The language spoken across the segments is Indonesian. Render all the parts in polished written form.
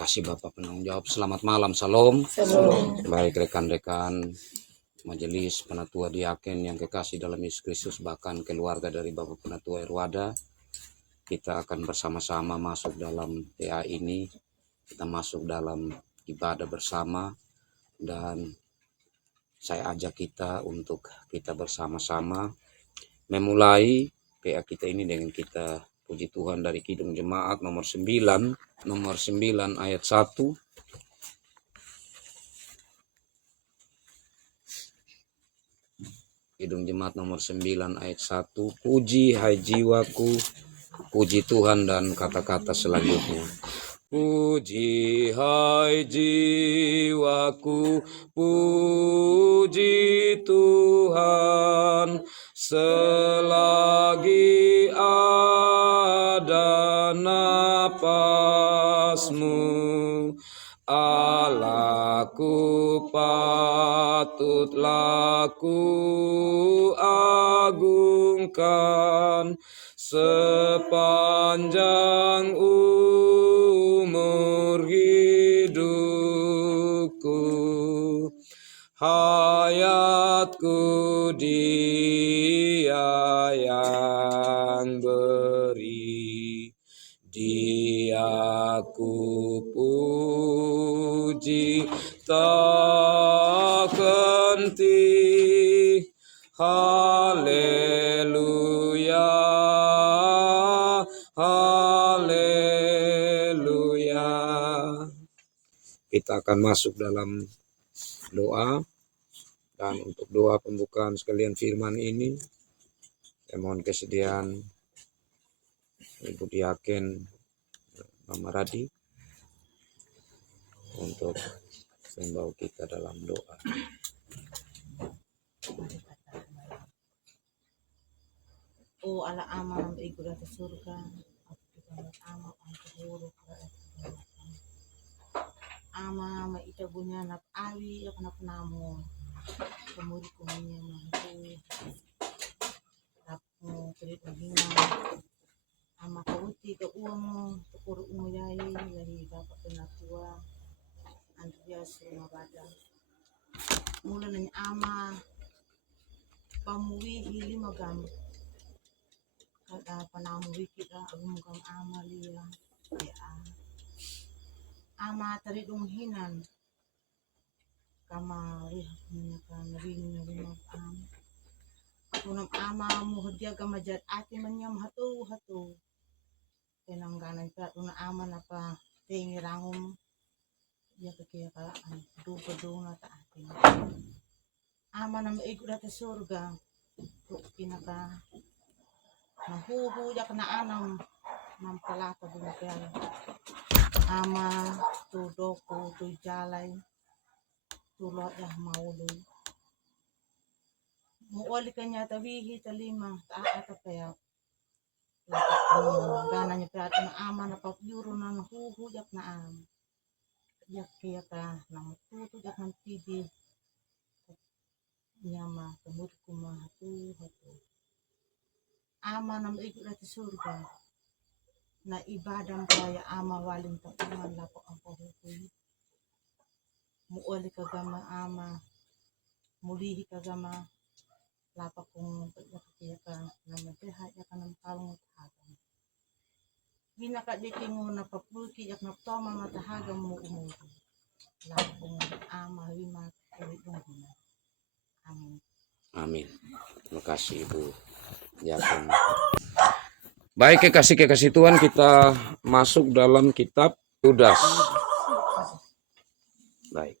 kasih Bapak penanggung jawab. Selamat malam, salam. Salam. Baik rekan-rekan majelis penatua diaken yang kekasih dalam Yesus Kristus, bahkan keluarga dari Bapak Penatua Erwada, kita akan bersama-sama masuk dalam PA ini. Kita masuk dalam ibadah bersama dan saya ajak kita untuk kita bersama-sama memulai PA kita ini dengan kita puji Tuhan dari Kidung Jemaat nomor 9 ayat 1. Kidung Jemaat nomor 9 ayat 1. Puji hai jiwaku, puji Tuhan, dan kata-kata selanjutnya. Puji hai jiwaku, puji Tuhan, selagi ada napasmu. Allahku patutlah ku agungkan sepanjang umur hidupku. Hayatku Dia yang beri, Dia ku puji tak henti. Haleluya, haleluya. Kita akan masuk dalam doa, dan untuk doa pembukaan sekalian firman ini, saya mohon kesediaan Ibu Diaken Mama Radi untuk membawa kita dalam doa. O ala ama ng igura sa surga, at ikamat ama ang kahuro ama maitabunya nap awi yak nap namo kemuri kuminya mantu tap mo kulit magina ama kauti ka uang tukuro umuyay lagi Bapak Penatua Andreas Rumabada mula ng ama pamuwi hili magam kada panamuwi kita agumugam ama liya ya ama taridong hinan kama rihak minaka narinig na rimag apunam ama muhudya gamajat ati man yam hatu tinangganan ka tuna ama na pa tingirangom ya kaya ka dugo na ta atin ama na maigo na ta surga tuk pinaka nahuhuyak na anam ng palata bunagay ama tudoko tujalay tulot ya mauloy muoli kanya tawihi talima taata kaya gana niya piyat na ama na papyuro na nahuhuyak na yak kaya ka nang tutugyak ng tidi nyama kamut kumahatu ama na maigo na surga na ibadang kaya ama waling tapungan lapo ang pahukoy muoli kagama ama mulihi kagama lapak kung pagkakaya ka na magkahaya ka ng kalong tahagan binakadikin mo na papulki yak na toma matahagan mo umuwi lapak kung ama lima kulitong hina. Amin. Amin. Terima kasih Ibu Diaken. Baik, kekasih Tuhan, kita masuk dalam kitab Yudas. Baik.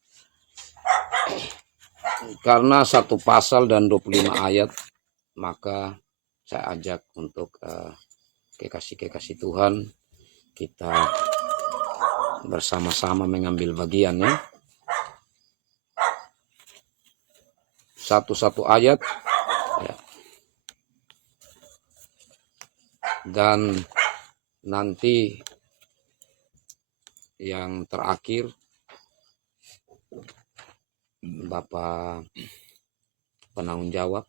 Karena satu pasal dan 25 ayat, maka saya ajak untuk kekasih Tuhan kita bersama-sama mengambil bagian ya. Satu-satu ayat ya. Dan nanti yang terakhir Bapak penanggung jawab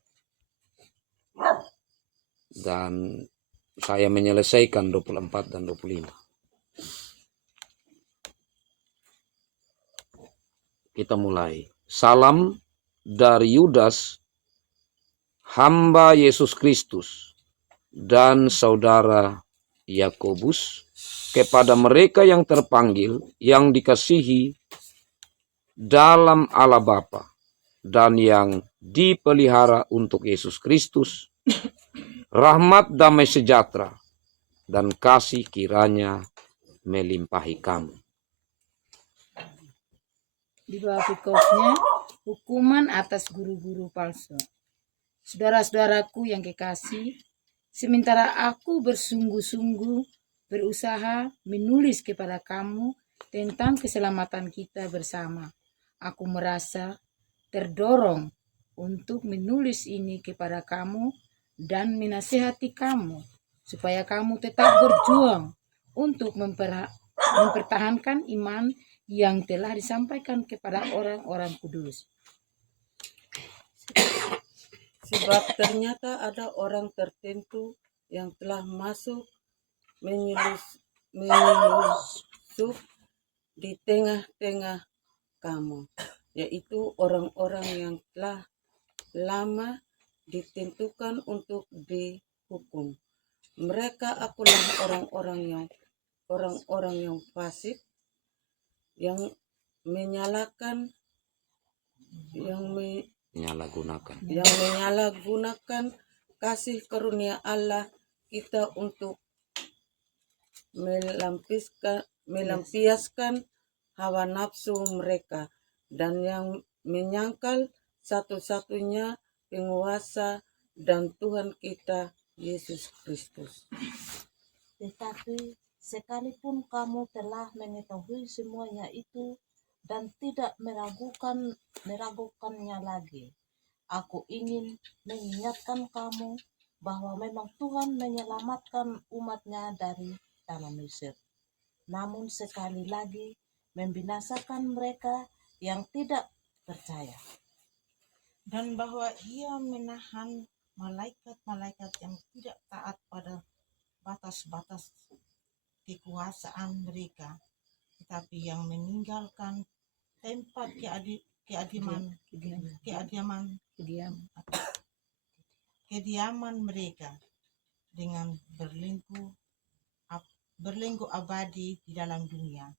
dan saya menyelesaikan 24 dan 25. Kita mulai. Salam dari Yudas, hamba Yesus Kristus, dan saudara Yakobus, kepada mereka yang terpanggil, yang dikasihi dalam Allah Bapa, dan yang dipelihara untuk Yesus Kristus, rahmat damai sejahtera dan kasih kiranya melimpahi kamu. Di bawah pikofnya, hukuman atas guru-guru palsu. Saudara-saudaraku yang kekasih, sementara aku bersungguh-sungguh berusaha menulis kepada kamu tentang keselamatan kita bersama, aku merasa terdorong untuk menulis ini kepada kamu dan menasihati kamu supaya kamu tetap berjuang untuk mempertahankan iman yang telah disampaikan kepada orang-orang kudus. Sebab ternyata ada orang tertentu yang telah masuk menyelusup di tengah-tengah kamu, yaitu orang-orang yang telah lama ditentukan untuk dihukum. Mereka akulah orang-orang yang fasik, yang menyalahgunakan kasih karunia Allah kita untuk melampiaskan hawa nafsu mereka, dan yang menyangkal satu-satunya penguasa dan Tuhan kita Yesus Kristus. Tetapi sekalipun kamu telah mengetahui semuanya itu dan tidak meragukannya lagi, aku ingin mengingatkan kamu bahwa memang Tuhan menyelamatkan umatnya dari tanah Mesir, namun sekali lagi membinasakan mereka yang tidak percaya, dan bahwa Ia menahan malaikat-malaikat yang tidak taat pada batas-batas kekuasaan mereka, tetapi yang meninggalkan tempat kediaman mereka dengan berlingkuh abadi di dalam dunia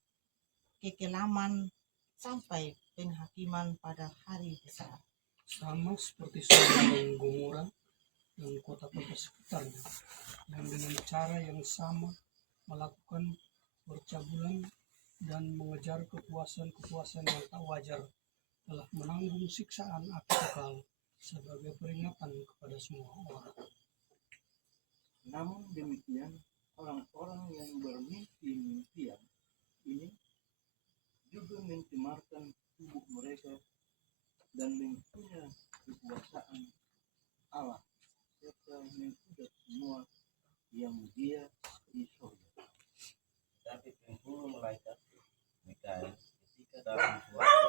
kekelaman sampai penghakiman pada hari besar. Sama seperti Sodom dan Gomora dan kota-kota sekitarnya, yang dengan cara yang sama melakukan percabulan dan mengejar kekuasaan yang tak wajar, telah menanggung siksaan api kekal sebagai peringatan kepada semua orang. Namun demikian, orang-orang yang bermimpi-mimpian ini juga mencemarkan tubuh mereka dan menghina kekuasaan Allah serta menghujat semua yang Dia di surga. Tapi penghulu malaikat Mikael ketika dalam suatu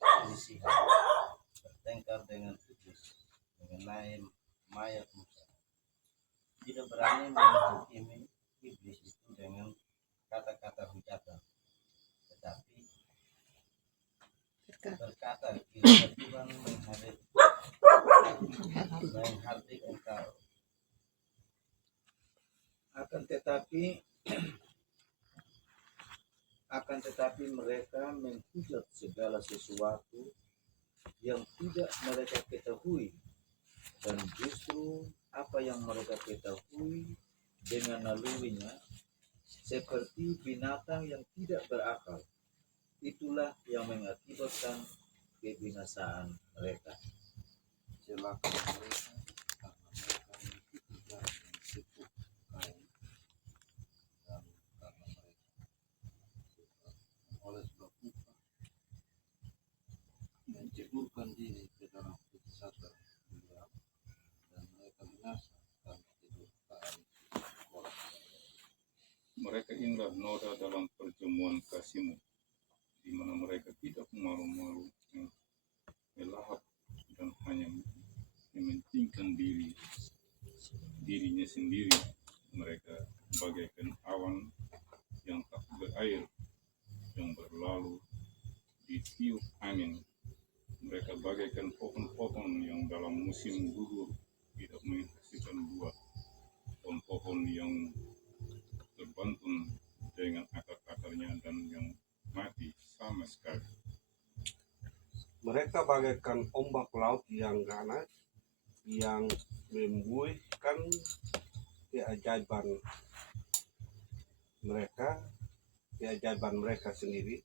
perselisihan bertengkar dengan Iblis mengenai mayat Musa, tidak berani menghakimi Iblis itu dengan kata-kata hujatan, tetapi berkata, kiranya Tuhan menghadapi engkau. Akan tetapi mereka menghujat segala sesuatu yang tidak mereka ketahui, dan justru apa yang mereka ketahui dengan nalurinya seperti binatang yang tidak berakal, itulah yang mengakibatkan kebinasaan mereka. Celaka mereka karena mereka mengikuti jalan yang sepuh Kain, dan karena mereka oleh sebab upah menceburkan diri ke dalam kesesatan beliau, dan mereka binasa karena kedurhakaan orang. Mereka indah noda dalam perjamuan kasih-Mu, di mana mereka tidak malu-malu melahap dan hanya mementingkan dirinya sendiri. Mereka bagaikan awan yang tak berair yang berlalu ditiup angin. Mereka bagaikan pohon-pohon yang dalam musim gugur tidak menghasilkan buah, pohon-pohon yang terbentun dengan akar-akarnya dan yang mati sama sekali. Mereka bagaikan ombak laut yang ganas, yang membuihkan keajaiban mereka sendiri.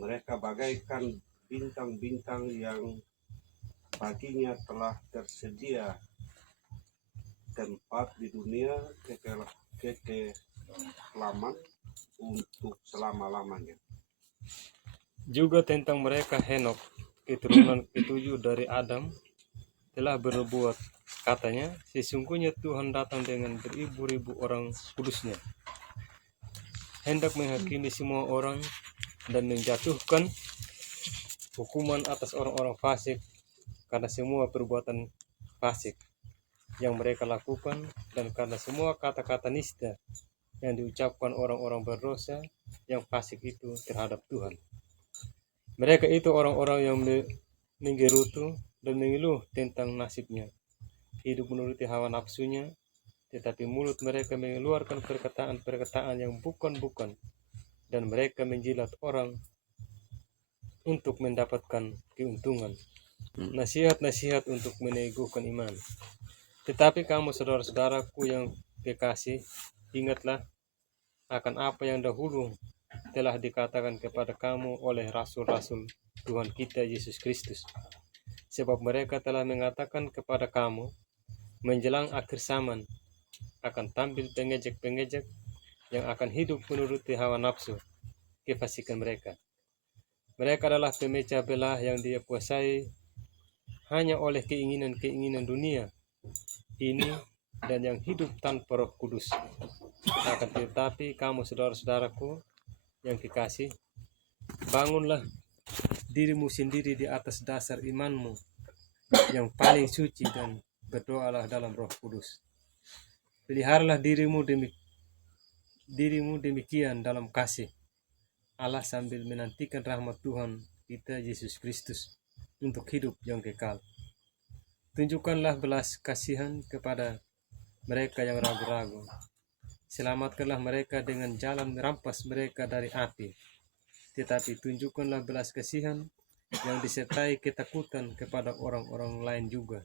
Mereka bagaikan bintang-bintang yang baginya telah tersedia tempat di dunia kekelaman untuk selama-lamanya. Juga tentang mereka Henok, keturunan ketujuh dari Adam, telah bernubuat. Katanya, sesungguhnya Tuhan datang dengan beribu-ribu orang kudusnya, hendak menghakimi semua orang dan menjatuhkan hukuman atas orang-orang fasik karena semua perbuatan fasik yang mereka lakukan dan karena semua kata-kata nista yang diucapkan orang-orang berdosa yang fasik itu terhadap Tuhan. Mereka itu orang-orang yang menggerutu dan mengeluh tentang nasibnya, hidup menuruti hawa nafsunya, tetapi mulut mereka mengeluarkan perkataan-perkataan yang bukan-bukan, dan mereka menjilat orang untuk mendapatkan keuntungan. Nasihat-nasihat untuk meneguhkan iman. Tetapi kamu saudara-saudaraku yang kekasih, ingatlah akan apa yang dahulu telah dikatakan kepada kamu oleh rasul-rasul Tuhan kita Yesus Kristus. Sebab mereka telah mengatakan kepada kamu, menjelang akhir zaman akan tampil pengejek-pengejek yang akan hidup menuruti hawa nafsu kefasikan mereka. Mereka adalah pemecah belah yang dia kuasai hanya oleh keinginan-keinginan dunia ini dan yang hidup tanpa Roh Kudus. Akan tetapi kamu saudara-saudaraku yang kekasih, bangunlah dirimu sendiri di atas dasar imanmu yang paling suci dan berdoalah dalam Roh Kudus. Peliharalah dirimu demikian dalam kasih Allah sambil menantikan rahmat Tuhan kita Yesus Kristus untuk hidup yang kekal. Tunjukkanlah belas kasihan kepada mereka yang ragu-ragu. Selamatkanlah mereka dengan jalan merampas mereka dari api. Tetapi tunjukkanlah belas kasihan yang disertai ketakutan kepada orang-orang lain juga.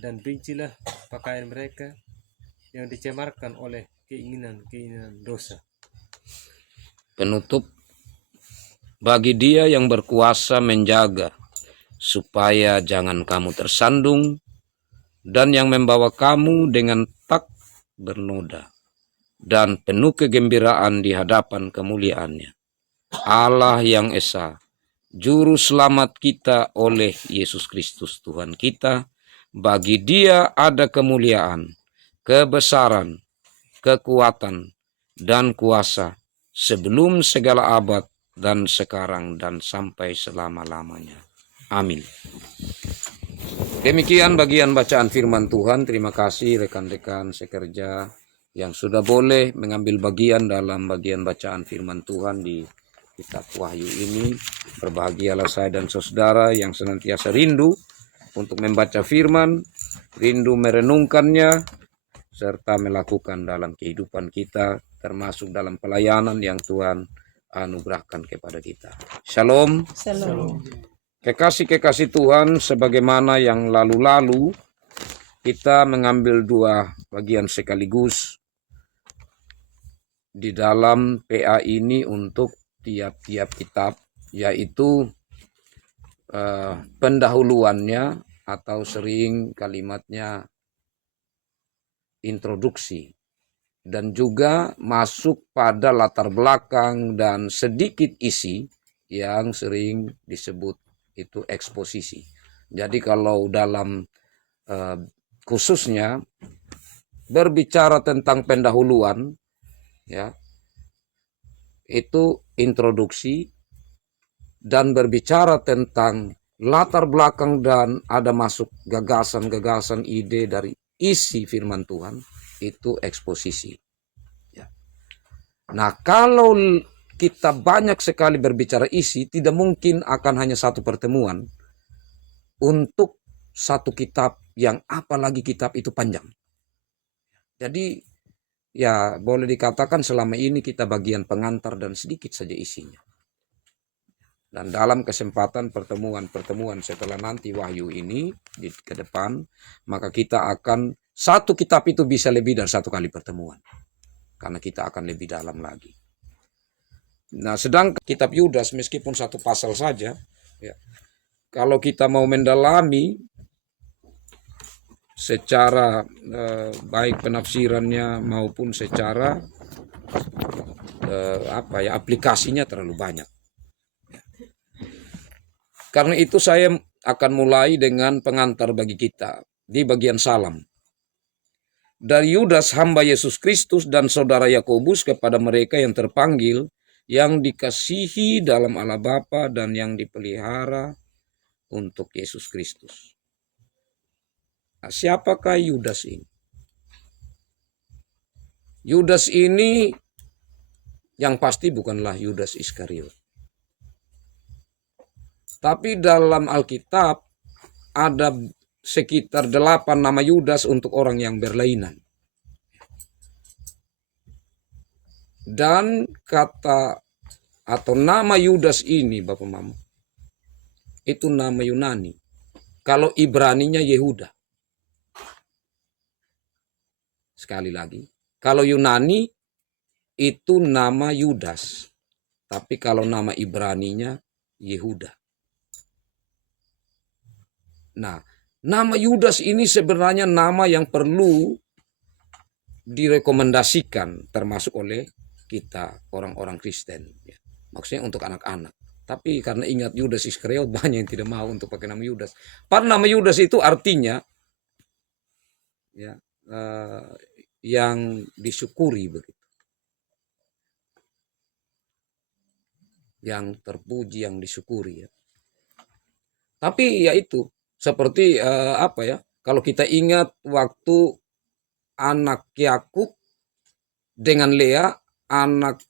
Dan bencilah pakaian mereka yang dicemarkan oleh keinginan-keinginan dosa. Penutup, bagi Dia yang berkuasa menjaga supaya jangan kamu tersandung dan yang membawa kamu dengan tak bernoda dan penuh kegembiraan di hadapan kemuliaannya. Allah yang Esa, Juru Selamat kita oleh Yesus Kristus Tuhan kita, bagi Dia ada kemuliaan, kebesaran, kekuatan, dan kuasa sebelum segala abad dan sekarang dan sampai selama-lamanya. Amin. Demikian bagian bacaan firman Tuhan. Terima kasih rekan-rekan sekerja yang sudah boleh mengambil bagian dalam bagian bacaan firman Tuhan di kitab Wahyu ini. Berbahagialah saya dan saudara yang senantiasa rindu untuk membaca firman, rindu merenungkannya, serta melakukan dalam kehidupan kita, termasuk dalam pelayanan yang Tuhan anugerahkan kepada kita. Shalom. Shalom. Kekasih-kekasih Tuhan, sebagaimana yang lalu-lalu, kita mengambil dua bagian sekaligus di dalam PA ini untuk tiap-tiap kitab, yaitu pendahuluannya atau sering kalimatnya introduksi, dan juga masuk pada latar belakang dan sedikit isi yang sering disebut itu eksposisi. Jadi kalau dalam khususnya berbicara tentang pendahuluan, ya, itu introduksi, dan berbicara tentang latar belakang dan ada masuk gagasan-gagasan ide dari isi firman Tuhan, itu eksposisi. Ya. Nah, kalau kita banyak sekali berbicara isi, tidak mungkin akan hanya satu pertemuan untuk satu kitab yang apalagi kitab itu panjang. Jadi ya boleh dikatakan selama ini kita bagian pengantar dan sedikit saja isinya. Dan dalam kesempatan pertemuan-pertemuan setelah nanti wahyu ini ke depan, maka kita akan satu kitab itu bisa lebih dari satu kali pertemuan. Karena kita akan lebih dalam lagi. Nah, sedangkan kitab Yudas meskipun satu pasal saja, ya, kalau kita mau mendalami secara baik penafsirannya maupun secara aplikasinya terlalu banyak. Karena itu saya akan mulai dengan pengantar bagi kita di bagian salam. Dari Yudas hamba Yesus Kristus dan saudara Yakobus kepada mereka yang terpanggil, yang dikasihi dalam Allah Bapa dan yang dipelihara untuk Yesus Kristus. Nah, siapakah Yudas ini? Yudas ini yang pasti bukanlah Yudas Iskariot. Tapi dalam Alkitab ada sekitar 8 nama Yudas untuk orang yang berlainan. Dan kata atau nama Yudas ini Bapak Mama, itu nama Yunani. Kalau Ibraninya Yehuda. Sekali lagi, kalau Yunani itu nama Yudas. Tapi kalau nama Ibraninya Yehuda. Nah, nama Yudas ini sebenarnya nama yang perlu direkomendasikan termasuk oleh kita orang-orang Kristen. Ya. Maksudnya untuk anak-anak. Tapi karena ingat Yudas Iskariot banyak yang tidak mau untuk pakai nama Yudas. Padahal nama Yudas itu artinya ya, yang disyukuri begitu. Yang terpuji, yang disyukuri ya. Tapi ya itu seperti kalau kita ingat waktu anak Yakub dengan Lea, anak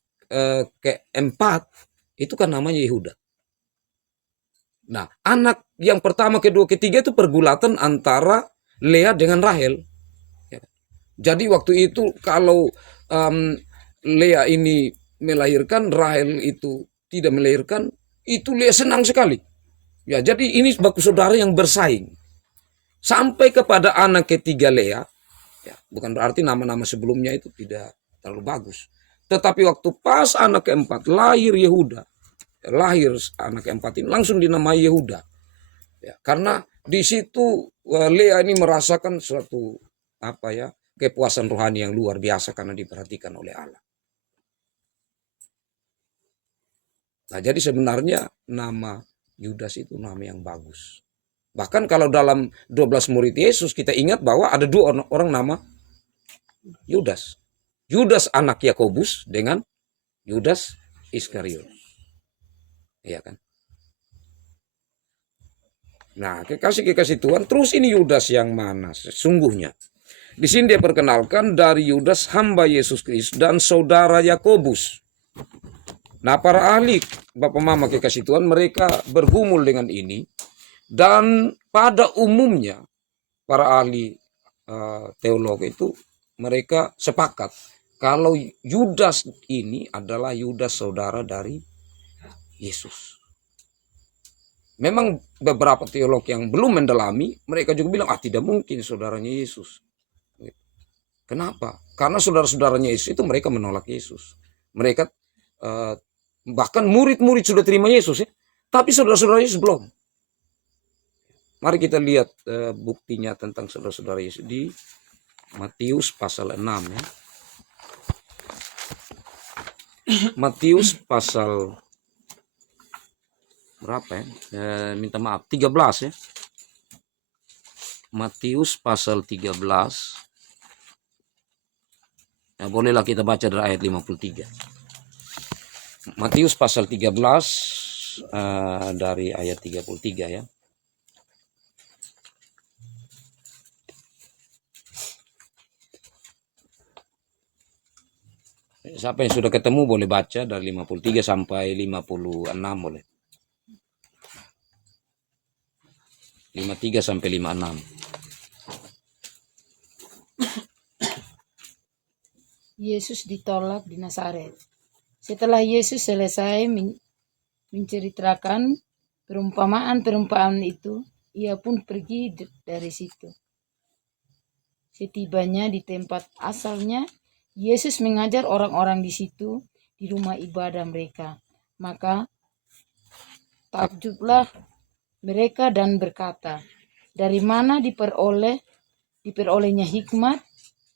keempat, itu kan namanya Yehuda. Nah, anak yang pertama, kedua, ketiga itu pergulatan antara Lea dengan Rahel. Jadi waktu itu kalau Lea ini melahirkan, Rahel itu tidak melahirkan, itu Lea senang sekali. Ya, jadi ini baku saudara yang bersaing. Sampai kepada anak ketiga Lea, ya, bukan berarti nama-nama sebelumnya itu tidak terlalu bagus. Tetapi waktu pas anak keempat lahir Yehuda, lahir anak keempat ini langsung dinamai Yehuda. Ya, karena di situ Lea ini merasakan suatu kepuasan rohani yang luar biasa karena diperhatikan oleh Allah. Nah, jadi sebenarnya nama Yudas itu nama yang bagus. Bahkan kalau dalam 12 murid Yesus kita ingat bahwa ada 2 orang nama Yudas. Yudas anak Yakobus dengan Yudas Iskariot. Iya kan? Nah, kekasih Tuhan, terus ini Yudas yang mana sesungguhnya? Di sini dia perkenalkan dari Yudas hamba Yesus Kristus dan saudara Yakobus. Nah, para ahli Bapak Mama kekasih Tuhan, mereka bergumul dengan ini. Dan pada umumnya para ahli teologi itu mereka sepakat kalau Yudas ini adalah Yudas saudara dari Yesus. Memang beberapa teolog yang belum mendalami, mereka juga bilang, tidak mungkin saudaranya Yesus. Kenapa? Karena saudara-saudaranya Yesus itu mereka menolak Yesus. Mereka bahkan murid-murid sudah terima Yesus ya, tapi saudara-saudara Yesus belum. Mari kita lihat buktinya tentang saudara-saudara Yesus di Matius pasal 6 ya. Matius pasal berapa ya? Minta maaf, 13 ya. Matius pasal 13. Nah, bolehlah kita baca dari ayat 53. Matius pasal 13 dari ayat 33 ya. siapa yang sudah ketemu boleh baca dari 53 sampai 56 boleh. 53 sampai 56. Yesus ditolak di Nazaret. Setelah Yesus selesai menceritakan perumpamaan-perumpamaan itu, ia pun pergi dari situ. Setibanya di tempat asalnya, Yesus mengajar orang-orang di situ di rumah ibadah mereka. Maka takjublah mereka dan berkata, dari mana diperolehnya hikmat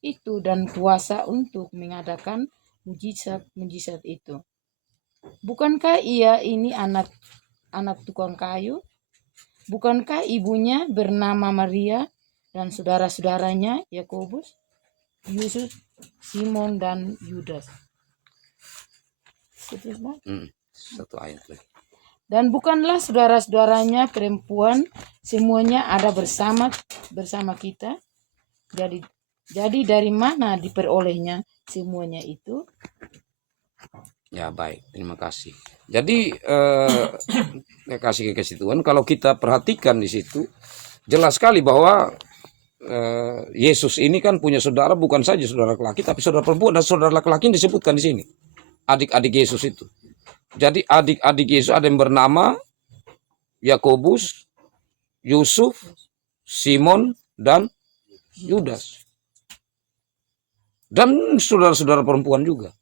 itu dan kuasa untuk mengadakan mujizat-mujizat itu? Bukankah ia ini anak tukang kayu? Bukankah ibunya bernama Maria dan saudara-saudaranya Yakobus, Yusuf, Simon dan Yudas? Satu ayat lagi. Dan bukanlah saudara-saudaranya perempuan semuanya ada bersama kita? Jadi dari mana diperolehnya semuanya itu? Ya baik, terima kasih. Jadi kasih Tuhan, kalau kita perhatikan di situ jelas sekali bahwa Yesus ini kan punya saudara, bukan saja saudara laki-laki tapi saudara perempuan, dan saudara laki-laki yang disebutkan di sini. Adik-adik Yesus itu. Jadi adik-adik Yesus ada yang bernama Yakobus, Yusuf, Simon dan Yudas. Dan saudara-saudara perempuan juga.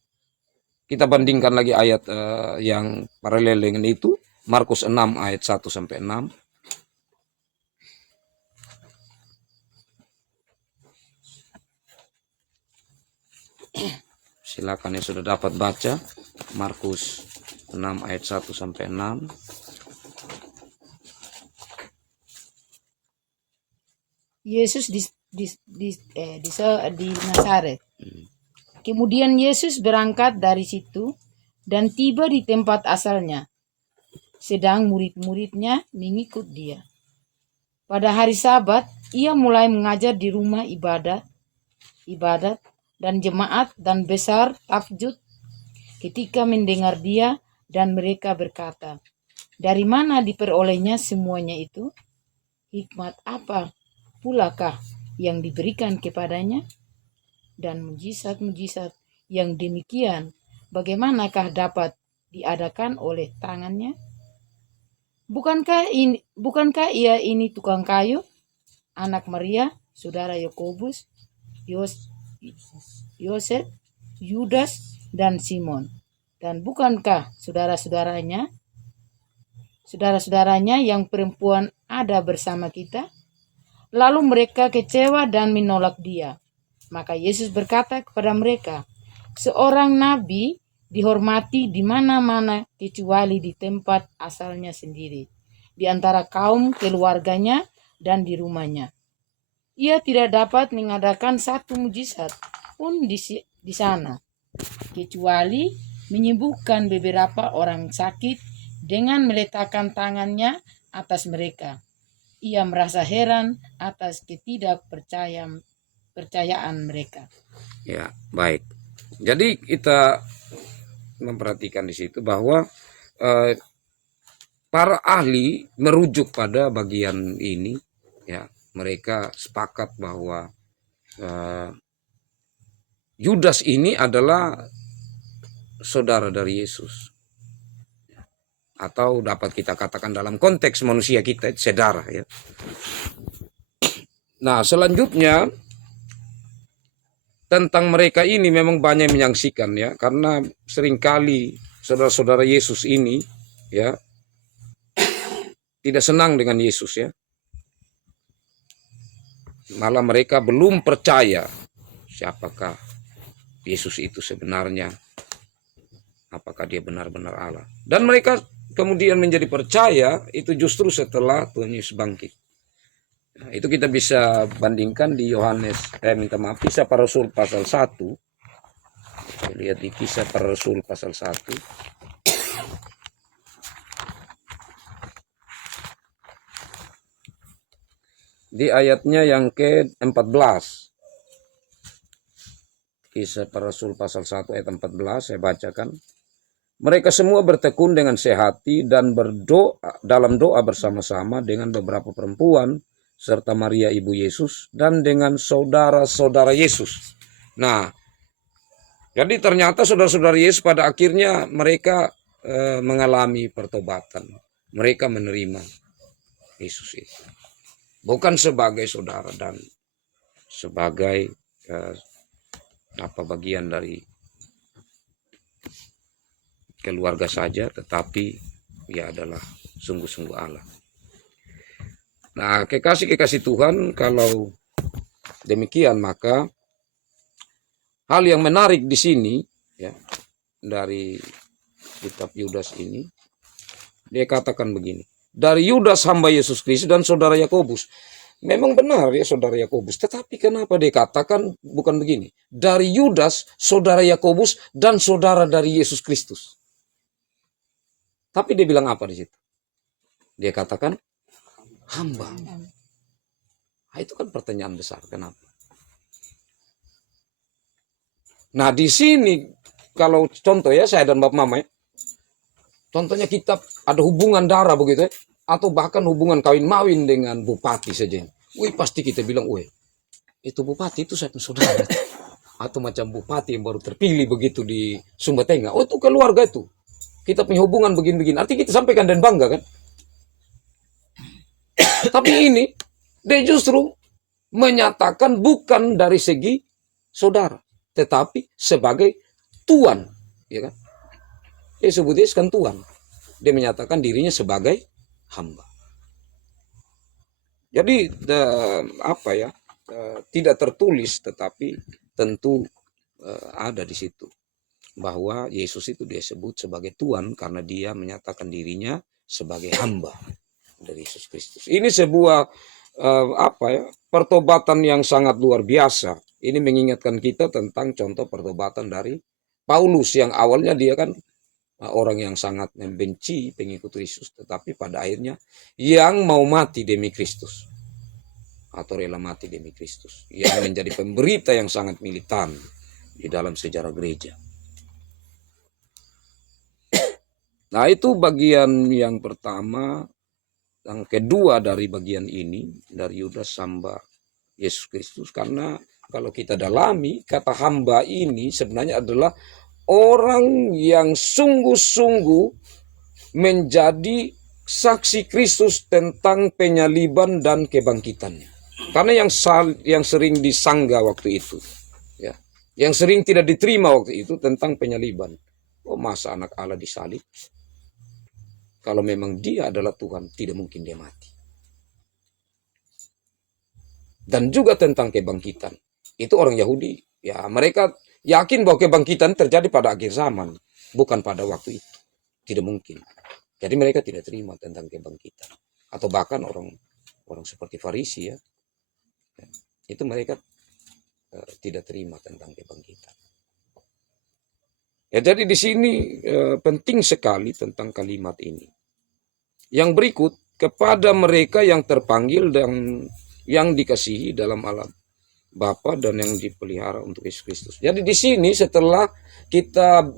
Kita bandingkan lagi ayat yang paralel dengan itu, Markus 6 ayat 1 sampai 6. Silakan yang sudah dapat baca Markus 6 ayat 1 sampai 6. Yesus di Nazaret. Kemudian Yesus berangkat dari situ dan tiba di tempat asalnya, sedang murid-muridnya mengikut dia. Pada hari Sabat, ia mulai mengajar di rumah ibadat dan jemaat dan besar takjub ketika mendengar dia, dan mereka berkata, dari mana diperolehnya semuanya itu? Hikmat apa pulakah yang diberikan kepadanya? Dan mujizat-mujizat yang demikian, bagaimanakah dapat diadakan oleh tangannya? Bukankah ia ini tukang kayu, anak Maria, saudara Yakobus, Yosef, Yudas, dan Simon? Dan bukankah saudara-saudaranya yang perempuan ada bersama kita? Lalu mereka kecewa dan menolak dia. Maka Yesus berkata kepada mereka, seorang nabi dihormati di mana-mana kecuali di tempat asalnya sendiri, di antara kaum keluarganya dan di rumahnya. Ia tidak dapat mengadakan satu mujizat pun di sana, kecuali menyembuhkan beberapa orang sakit dengan meletakkan tangannya atas mereka. Ia merasa heran atas ketidakpercayaan mereka. Ya, baik. Jadi kita memperhatikan di situ bahwa para ahli merujuk pada bagian ini, ya, mereka sepakat bahwa Yudas ini adalah saudara dari Yesus, atau dapat kita katakan dalam konteks manusia kita saudara, ya. Nah, selanjutnya tentang mereka ini memang banyak menyaksikan, ya, karena seringkali saudara-saudara Yesus ini, ya, tidak senang dengan Yesus, ya. Malah mereka belum percaya siapakah Yesus itu sebenarnya, apakah dia benar-benar Allah. Dan mereka kemudian menjadi percaya itu justru setelah Tuhan Yesus bangkit. Nah, itu kita bisa bandingkan di Kisah Para Rasul pasal 1. Kita lihat di Kisah Para Rasul pasal 1. Di ayatnya yang ke-14. Kisah Para Rasul pasal 1 ayat 14 saya bacakan. Mereka semua bertekun dengan sehati dan berdoa dalam doa bersama-sama dengan beberapa perempuan serta Maria ibu Yesus dan dengan saudara-saudara Yesus. Nah, jadi ternyata saudara-saudara Yesus pada akhirnya mereka mengalami pertobatan. Mereka menerima Yesus itu. Bukan sebagai saudara dan sebagai bagian dari keluarga saja, tetapi ia adalah sungguh-sungguh Allah. Nah, kekasih-kekasih Tuhan, kalau demikian maka hal yang menarik di sini ya dari kitab Yudas ini, dia katakan begini, dari Yudas hamba Yesus Kristus dan saudara Yakobus. Memang benar ya saudara Yakobus, tetapi kenapa dia katakan bukan begini? Dari Yudas, saudara Yakobus dan saudara dari Yesus Kristus. Tapi dia bilang apa di situ? Dia katakan hamba. Nah, itu kan pertanyaan besar, kenapa? Nah, di sini kalau contoh ya saya dan Bapak Mama ya. Contohnya kita ada hubungan darah begitu ya. Atau bahkan hubungan kawin-mawin dengan bupati saja. Wih, pasti kita bilang, wih, itu bupati itu saya saudara. Atau macam bupati yang baru terpilih begitu di Sumba Tengah. Oh, itu keluarga itu. Kita punya hubungan begini-begini. Artinya kita sampaikan dan bangga kan. Tapi ini, dia justru menyatakan bukan dari segi saudara. Tetapi sebagai tuan. Ya kan? Dia sebutnya kan tuan. Dia menyatakan dirinya sebagai hamba. Jadi tidak tertulis, tetapi tentu ada di situ bahwa Yesus itu dia sebut sebagai Tuhan karena dia menyatakan dirinya sebagai hamba dari Yesus Kristus. Ini sebuah pertobatan yang sangat luar biasa. Ini mengingatkan kita tentang contoh pertobatan dari Paulus yang awalnya dia kan orang yang sangat membenci pengikut Kristus, tetapi pada akhirnya yang mau mati demi Kristus atau rela mati demi Kristus, yang menjadi pemberita yang sangat militan di dalam sejarah gereja. Nah, itu bagian yang pertama. Yang kedua dari bagian ini, dari Yudas hamba Yesus Kristus, karena kalau kita dalami, kata hamba ini sebenarnya adalah orang yang sungguh-sungguh menjadi saksi Kristus tentang penyaliban dan kebangkitannya. Karena yang sering disangga waktu itu, ya, yang sering tidak diterima waktu itu tentang penyaliban. Oh, masa anak Allah disalib? Kalau memang dia adalah Tuhan, tidak mungkin dia mati. Dan juga tentang kebangkitan. Itu orang Yahudi, ya mereka yakin bahwa kebangkitan terjadi pada akhir zaman, bukan pada waktu itu. Tidak mungkin. Jadi mereka tidak terima tentang kebangkitan. Atau bahkan orang seperti Farisi ya, itu mereka tidak terima tentang kebangkitan. Ya, jadi di sini penting sekali tentang kalimat ini. Yang berikut, kepada mereka yang terpanggil dan yang dikasihi dalam alam Bapa dan yang dipelihara untuk Yesus Kristus. Jadi di sini setelah kita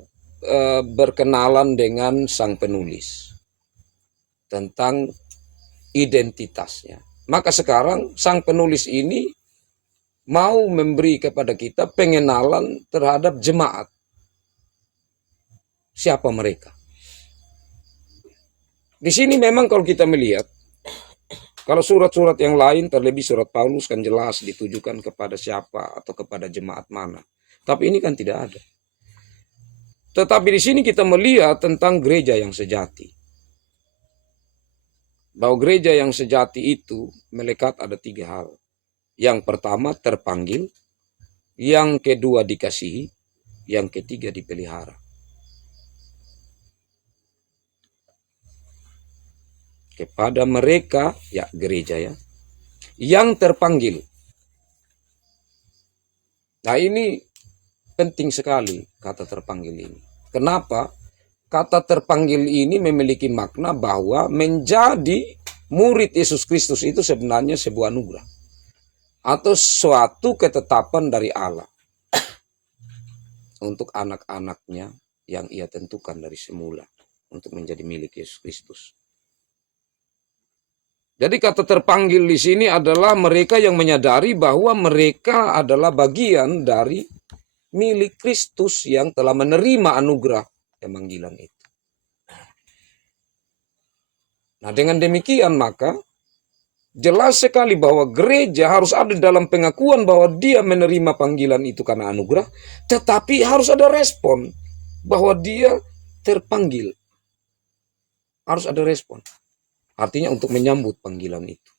berkenalan dengan sang penulis tentang identitasnya, maka sekarang sang penulis ini mau memberi kepada kita pengenalan terhadap jemaat. Siapa mereka? Di sini memang kalau kita melihat, kalau surat-surat yang lain, terlebih surat Paulus kan jelas ditujukan kepada siapa atau kepada jemaat mana. Tapi ini kan tidak ada. Tetapi di sini kita melihat tentang gereja yang sejati. Bahwa gereja yang sejati itu melekat ada 3 hal. Yang pertama terpanggil, yang kedua dikasihi, yang ketiga dipelihara. Kepada mereka, ya gereja ya, yang terpanggil. Nah, ini penting sekali kata terpanggil ini. Kenapa? Kata terpanggil ini memiliki makna bahwa menjadi murid Yesus Kristus itu sebenarnya sebuah anugerah atau suatu ketetapan dari Allah. untuk anak-anaknya yang ia tentukan dari semula untuk menjadi milik Yesus Kristus. Jadi kata terpanggil di sini adalah mereka yang menyadari bahwa mereka adalah bagian dari milik Kristus yang telah menerima anugerah pemanggilan itu. Nah, dengan demikian maka jelas sekali bahwa gereja harus ada dalam pengakuan bahwa dia menerima panggilan itu karena anugerah, tetapi harus ada respon bahwa dia terpanggil. Harus ada respon. Artinya untuk menyambut panggilan itu.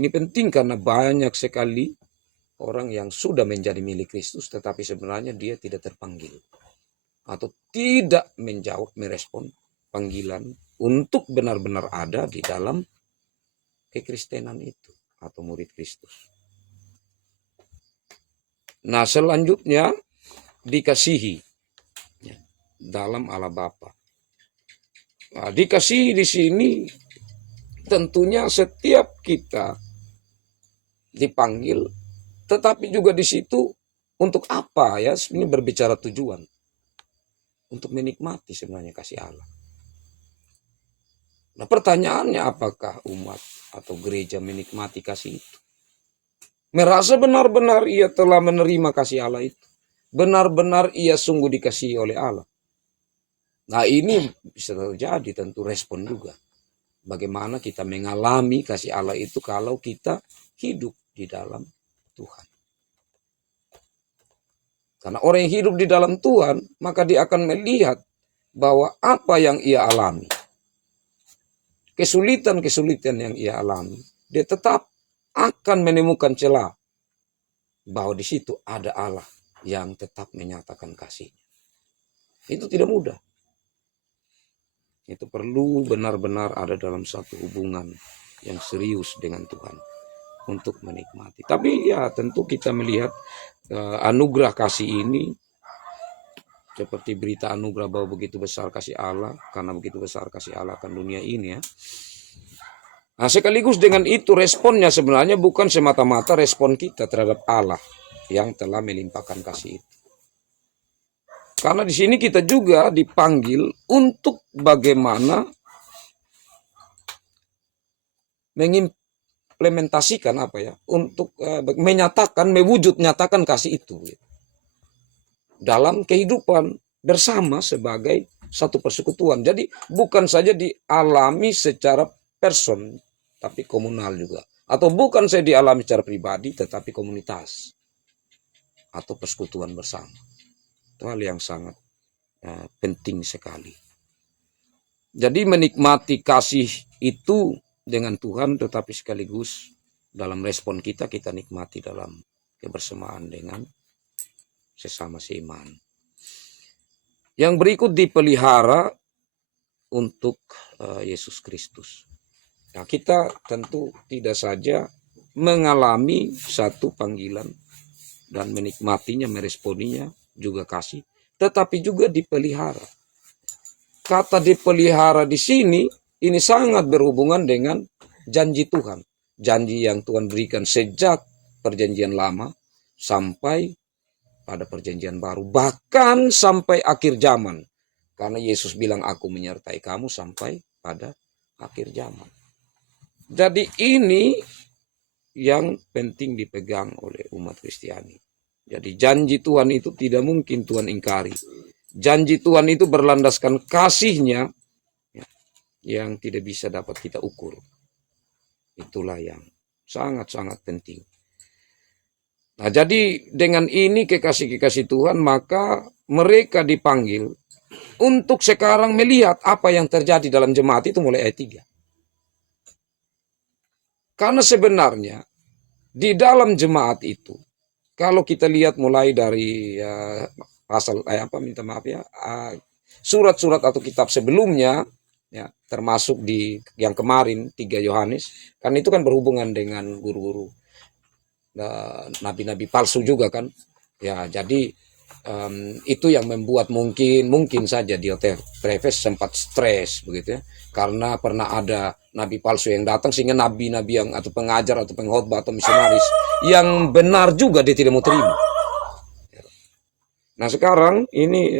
Ini penting karena banyak sekali orang yang sudah menjadi milik Kristus tetapi sebenarnya dia tidak terpanggil. Atau tidak menjawab, merespon panggilan untuk benar-benar ada di dalam kekristenan itu atau murid Kristus. Nah, selanjutnya dikasihi dalam Allah Bapa. Nah, dikasihi di sini tentunya setiap kita dipanggil, tetapi juga di situ untuk apa ya? Ini berbicara tujuan. Untuk menikmati sebenarnya kasih Allah. Nah, pertanyaannya apakah umat atau gereja menikmati kasih itu? Merasa benar-benar ia telah menerima kasih Allah itu. Benar-benar ia sungguh dikasihi oleh Allah. Nah, ini bisa terjadi tentu respon juga. Bagaimana kita mengalami kasih Allah itu kalau kita hidup di dalam Tuhan. Karena orang yang hidup di dalam Tuhan, maka dia akan melihat bahwa apa yang ia alami, kesulitan-kesulitan yang ia alami, dia tetap akan menemukan celah bahwa di situ ada Allah yang tetap menyatakan kasih-Nya. Itu tidak mudah. Itu perlu benar-benar ada dalam satu hubungan yang serius dengan Tuhan untuk menikmati. Tapi ya tentu kita melihat anugerah kasih ini seperti berita anugerah bahwa begitu besar kasih Allah, karena begitu besar kasih Allah akan dunia ini ya. Nah, sekaligus dengan itu responnya sebenarnya bukan semata-mata respon kita terhadap Allah yang telah melimpahkan kasih itu. Karena di sini kita juga dipanggil untuk bagaimana mengimplementasikan untuk menyatakan, mewujud nyatakan kasih itu dalam kehidupan bersama sebagai satu persekutuan. Jadi bukan saja dialami secara person, tapi komunal juga. Atau bukan saja dialami secara pribadi, tetapi komunitas atau persekutuan bersama. Itu hal yang sangat penting sekali. Jadi menikmati kasih itu dengan Tuhan, tetapi sekaligus dalam respon kita nikmati dalam kebersamaan dengan sesama seiman. Yang berikut dipelihara untuk Yesus Kristus. Nah, kita tentu tidak saja mengalami satu panggilan dan menikmatinya, meresponinya, juga kasih, tetapi juga dipelihara. Kata dipelihara di sini, ini sangat berhubungan dengan janji Tuhan. Janji yang Tuhan berikan sejak perjanjian lama sampai pada perjanjian baru. Bahkan sampai akhir zaman. Karena Yesus bilang, aku menyertai kamu sampai pada akhir zaman. Jadi ini yang penting dipegang oleh umat Kristiani. Jadi janji Tuhan itu tidak mungkin Tuhan ingkari. Janji Tuhan itu berlandaskan kasih-Nya yang tidak bisa dapat kita ukur. Itulah yang sangat-sangat penting. Nah, jadi dengan ini kekasih-kekasih Tuhan, maka mereka dipanggil untuk sekarang melihat apa yang terjadi dalam jemaat itu mulai ayat 3. Karena sebenarnya di dalam jemaat itu, kalau kita lihat mulai dari surat-surat atau kitab sebelumnya, ya, termasuk di yang kemarin 3 Yohanes, kan itu kan berhubungan dengan guru-guru nabi-nabi palsu juga kan, ya. Jadi itu yang membuat mungkin saja Diotrephes sempat stres begitu ya, karena pernah ada nabi palsu yang datang sehingga nabi-nabi yang atau pengajar atau pengkhotbah atau misionaris yang benar juga dia tidak mau terima. Nah sekarang ini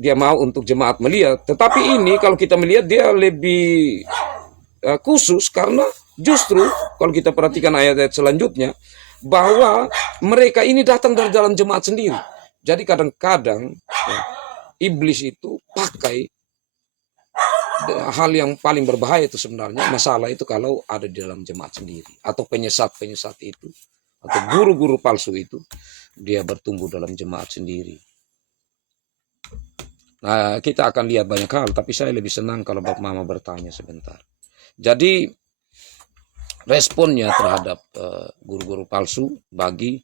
dia mau untuk jemaat melihat. Tetapi ini kalau kita melihat dia lebih khusus karena justru kalau kita perhatikan ayat-ayat selanjutnya bahwa mereka ini datang dari dalam jemaat sendiri. Jadi kadang-kadang iblis itu pakai hal yang paling berbahaya itu sebenarnya masalah itu kalau ada di dalam jemaat sendiri atau penyesat-penyesat itu atau guru-guru palsu itu dia bertumbuh dalam jemaat sendiri. Nah, kita akan lihat banyak hal, tapi saya lebih senang kalau Bapak Mama bertanya sebentar. Jadi responnya terhadap guru-guru palsu bagi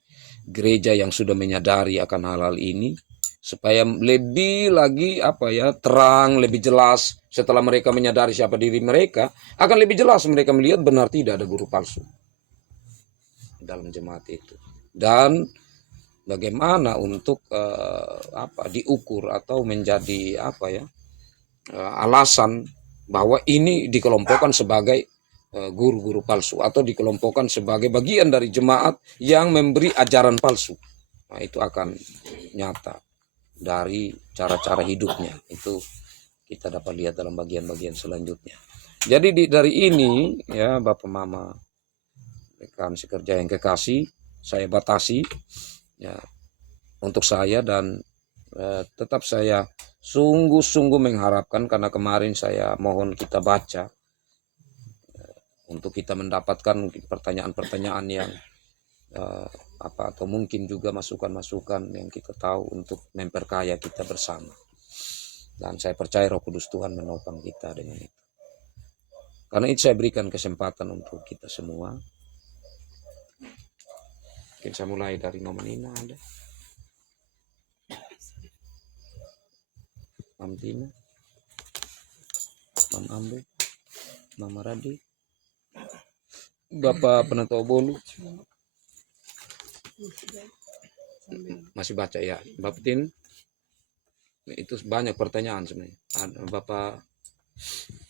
gereja yang sudah menyadari akan hal-hal ini supaya lebih lagi terang, lebih jelas setelah mereka menyadari siapa diri mereka, akan lebih jelas mereka melihat benar tidak ada guru palsu dalam jemaat itu. Dan bagaimana untuk diukur atau menjadi alasan bahwa ini dikelompokkan sebagai guru-guru palsu atau dikelompokkan sebagai bagian dari jemaat yang memberi ajaran palsu. Nah, itu akan nyata dari cara-cara hidupnya. Itu kita dapat lihat dalam bagian-bagian selanjutnya. Jadi dari ini ya Bapak Mama, rekan sekerja yang kekasih, saya batasi ya untuk saya dan tetap saya sungguh-sungguh mengharapkan karena kemarin saya mohon kita baca untuk kita mendapatkan mungkin pertanyaan-pertanyaan yang atau mungkin juga masukan-masukan yang kita tahu untuk memperkaya kita bersama. Dan saya percaya Roh Kudus Tuhan menopang kita dengan itu. Karena itu saya berikan kesempatan untuk kita semua. Mungkin saya mulai dari Mama Nina ada. Mam Tina. Mam Ambe. Mama Radi. Bapak Penata Bolu. Masih baca ya. Bapak Tin. Itu banyak pertanyaan sebenarnya. Ada Bapak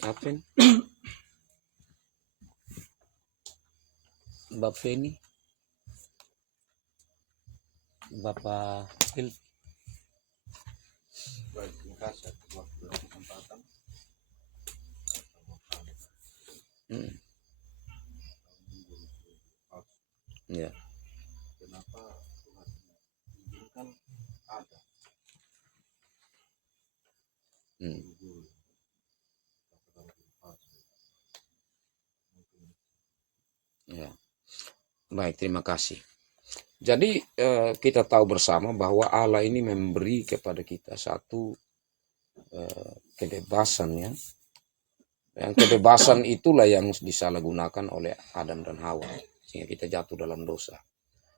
Apen. Bapak Feni. Bapak Phil. Baik, terima kasih atas waktu dan kesempatan. Ya. Kenapa Tuhan izinkan ada guru-guru Ya. Baik, terima kasih. Jadi kita tahu bersama bahwa Allah ini memberi kepada kita satu kebebasan ya. Yang kebebasan itulah yang disalahgunakan oleh Adam dan Hawa sehingga kita jatuh dalam dosa.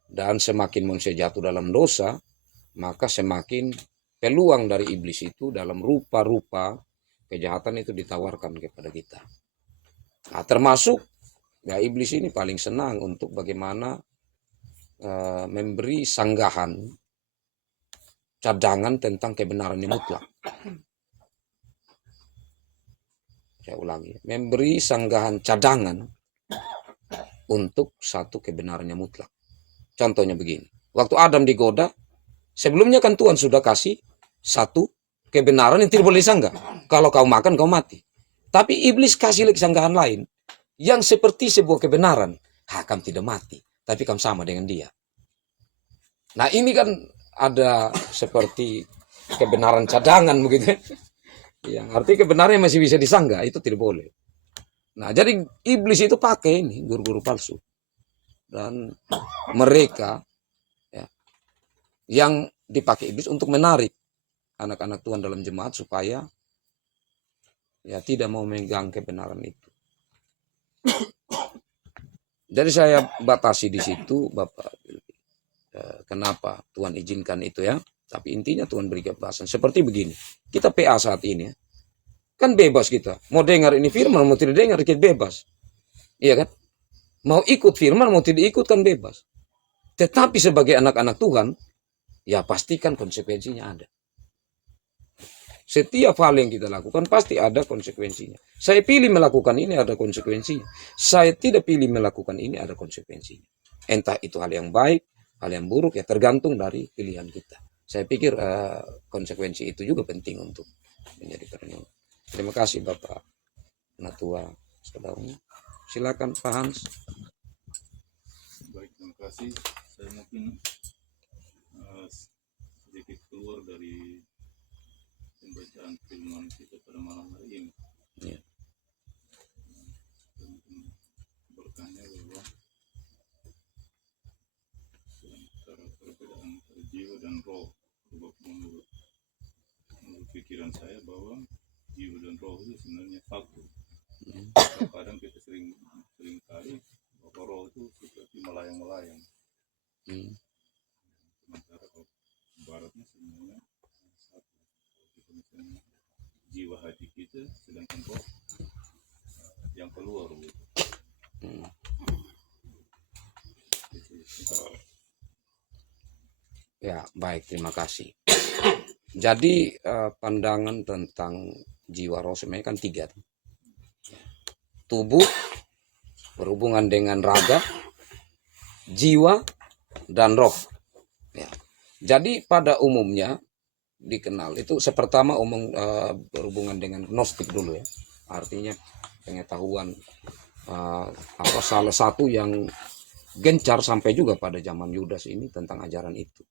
Dan semakin manusia jatuh dalam dosa, maka semakin peluang dari iblis itu dalam rupa-rupa kejahatan itu ditawarkan kepada kita. Nah, termasuk ya iblis ini paling senang untuk bagaimana memberi sanggahan cadangan tentang kebenaran yang mutlak. Saya ulangi, memberi sanggahan cadangan untuk satu kebenaran yang mutlak. Contohnya begini, waktu Adam digoda, sebelumnya kan Tuhan sudah kasih satu kebenaran yang tidak boleh disanggah. Kalau kau makan, kau mati. Tapi iblis kasih lagi sanggahan lain yang seperti sebuah kebenaran. Kamu tidak mati, tapi kamu sama dengan dia. Nah ini kan ada seperti kebenaran cadangan begitu. Yang artinya kebenaran masih bisa disanggah, itu tidak boleh. Nah jadi iblis itu pakai ini guru-guru palsu. Dan mereka ya, yang dipakai iblis untuk menarik anak-anak Tuhan dalam jemaat supaya ya tidak mau memegang kebenaran itu. Jadi saya batasi di situ, Bapak. Kenapa Tuhan izinkan itu ya? Tapi intinya Tuhan beri kebebasan. Seperti begini, kita PA saat ini ya, kan bebas kita. Mau dengar ini firman, mau tidak dengar, kita bebas. Iya kan? Mau ikut firman, mau tidak ikut kan bebas. Tetapi sebagai anak-anak Tuhan, ya pastikan konsekuensinya ada. Setiap hal yang kita lakukan pasti ada konsekuensinya. Saya pilih melakukan ini ada konsekuensinya. Saya tidak pilih melakukan ini ada konsekuensinya. Entah itu hal yang baik hal yang buruk ya tergantung dari pilihan kita. Saya pikir konsekuensi itu juga penting untuk menjadi perenung. Terima kasih Bapak Penatua Saudara. Silakan Pak Hans. Baik, terima kasih. Saya mungkin sedikit keluar dari pembacaan firman kita pada malam hari ini. Ya. Saya mungkin bertanya bahwa antara perbedaan antara jiwa dan roh, menurut pikiran saya bahwa jiwa dan roh itu sebenarnya satu. Kadang kita sering kali bahwa roh itu seperti melayang-melayang. Sementara kalau baratnya sebenarnya satu. Kita misalnya jiwa hati kita, sedangkan roh yang keluar gitu. Ya, baik, terima kasih. Jadi pandangan tentang jiwa roh sebenarnya kan 3. Tubuh berhubungan dengan raga, jiwa, dan roh. Ya. Jadi pada umumnya dikenal itu sepertama berhubungan dengan gnostik dulu ya. Artinya pengetahuan salah satu yang gencar sampai juga pada zaman Yudas ini tentang ajaran itu.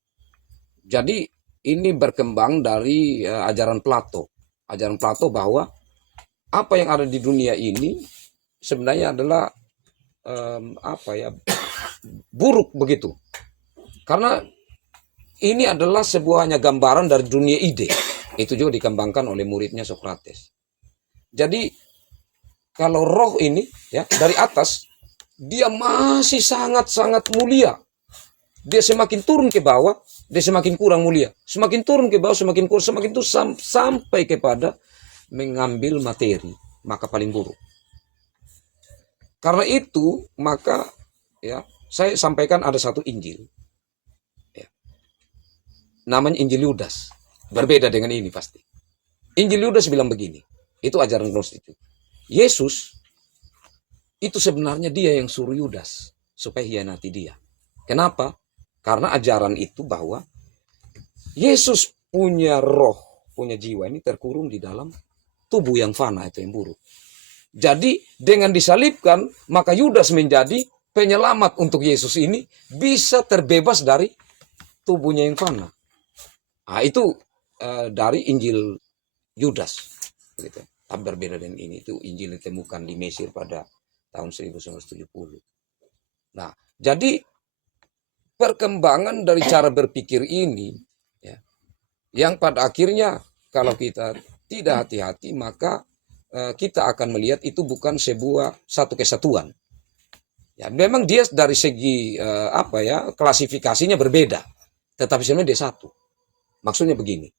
Jadi ini berkembang dari ajaran Plato. Ajaran Plato bahwa apa yang ada di dunia ini sebenarnya adalah buruk begitu. Karena ini adalah sebuah hanya gambaran dari dunia ide. Itu juga dikembangkan oleh muridnya Sokrates. Jadi kalau roh ini ya dari atas dia masih sangat-sangat mulia. Dia semakin turun ke bawah, dia semakin kurang mulia. Semakin turun ke bawah, semakin kurang, semakin itu sampai kepada mengambil materi, maka paling buruk. Karena itu, maka ya saya sampaikan ada satu Injil. Ya. Namanya Injil Yudas. Berbeda dengan ini pasti. Injil Yudas bilang begini. Itu ajaran Gnostik. Yesus itu sebenarnya dia yang suruh Yudas supaya hianati dia. Kenapa? Karena ajaran itu bahwa Yesus punya roh, punya jiwa ini terkurung di dalam tubuh yang fana, itu yang buruk. Jadi dengan disalibkan, maka Yudas menjadi penyelamat untuk Yesus ini bisa terbebas dari tubuhnya yang fana. Nah, itu dari Injil Yudas. Gitu. Tapi berbeda dengan ini. Itu Injil ditemukan di Mesir pada tahun 1970. Nah, jadi perkembangan dari cara berpikir ini, ya, yang pada akhirnya kalau kita tidak hati-hati, maka kita akan melihat itu bukan sebuah satu kesatuan. Ya, memang dia dari segi klasifikasinya berbeda, tetapi sebenarnya dia satu. Maksudnya begini,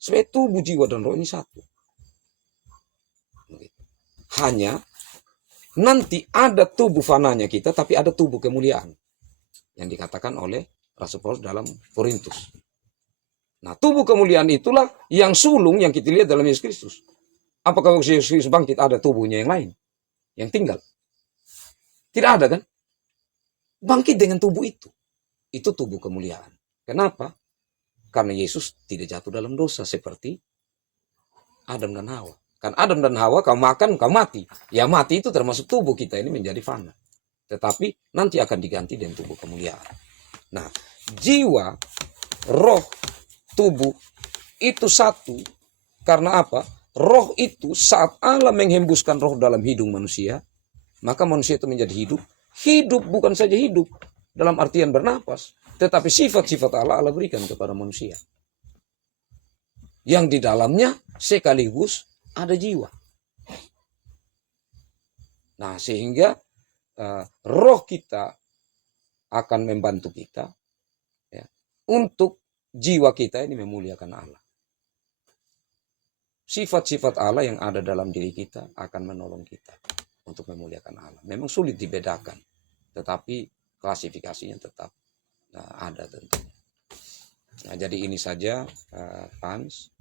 sebenarnya tubuh, jiwa, dan roh ini satu. Hanya nanti ada tubuh fananya kita, tapi ada tubuh kemuliaan yang dikatakan oleh Rasul Paulus dalam Korintus. Nah, tubuh kemuliaan itulah yang sulung yang kita lihat dalam Yesus Kristus. Apakah Yesus Kristus bangkit ada tubuhnya yang lain yang tinggal? Tidak ada kan? Bangkit dengan tubuh itu. Itu tubuh kemuliaan. Kenapa? Karena Yesus tidak jatuh dalam dosa seperti Adam dan Hawa. Kan Adam dan Hawa kau makan, kau mati. Ya mati itu termasuk tubuh kita ini menjadi fana. Tetapi nanti akan diganti dengan tubuh kemuliaan. Nah, jiwa, roh, tubuh itu satu. Karena apa? Roh itu saat Allah menghembuskan roh dalam hidung manusia, maka manusia itu menjadi hidup. Hidup bukan saja hidup dalam artian bernapas, tetapi sifat-sifat Allah berikan kepada manusia. Yang di dalamnya sekaligus ada jiwa. Nah, sehingga roh kita akan membantu kita ya, untuk jiwa kita ini memuliakan Allah. Sifat-sifat Allah yang ada dalam diri kita akan menolong kita untuk memuliakan Allah. Memang sulit dibedakan, tetapi klasifikasinya tetap ada tentunya. Nah, jadi ini saja Hans.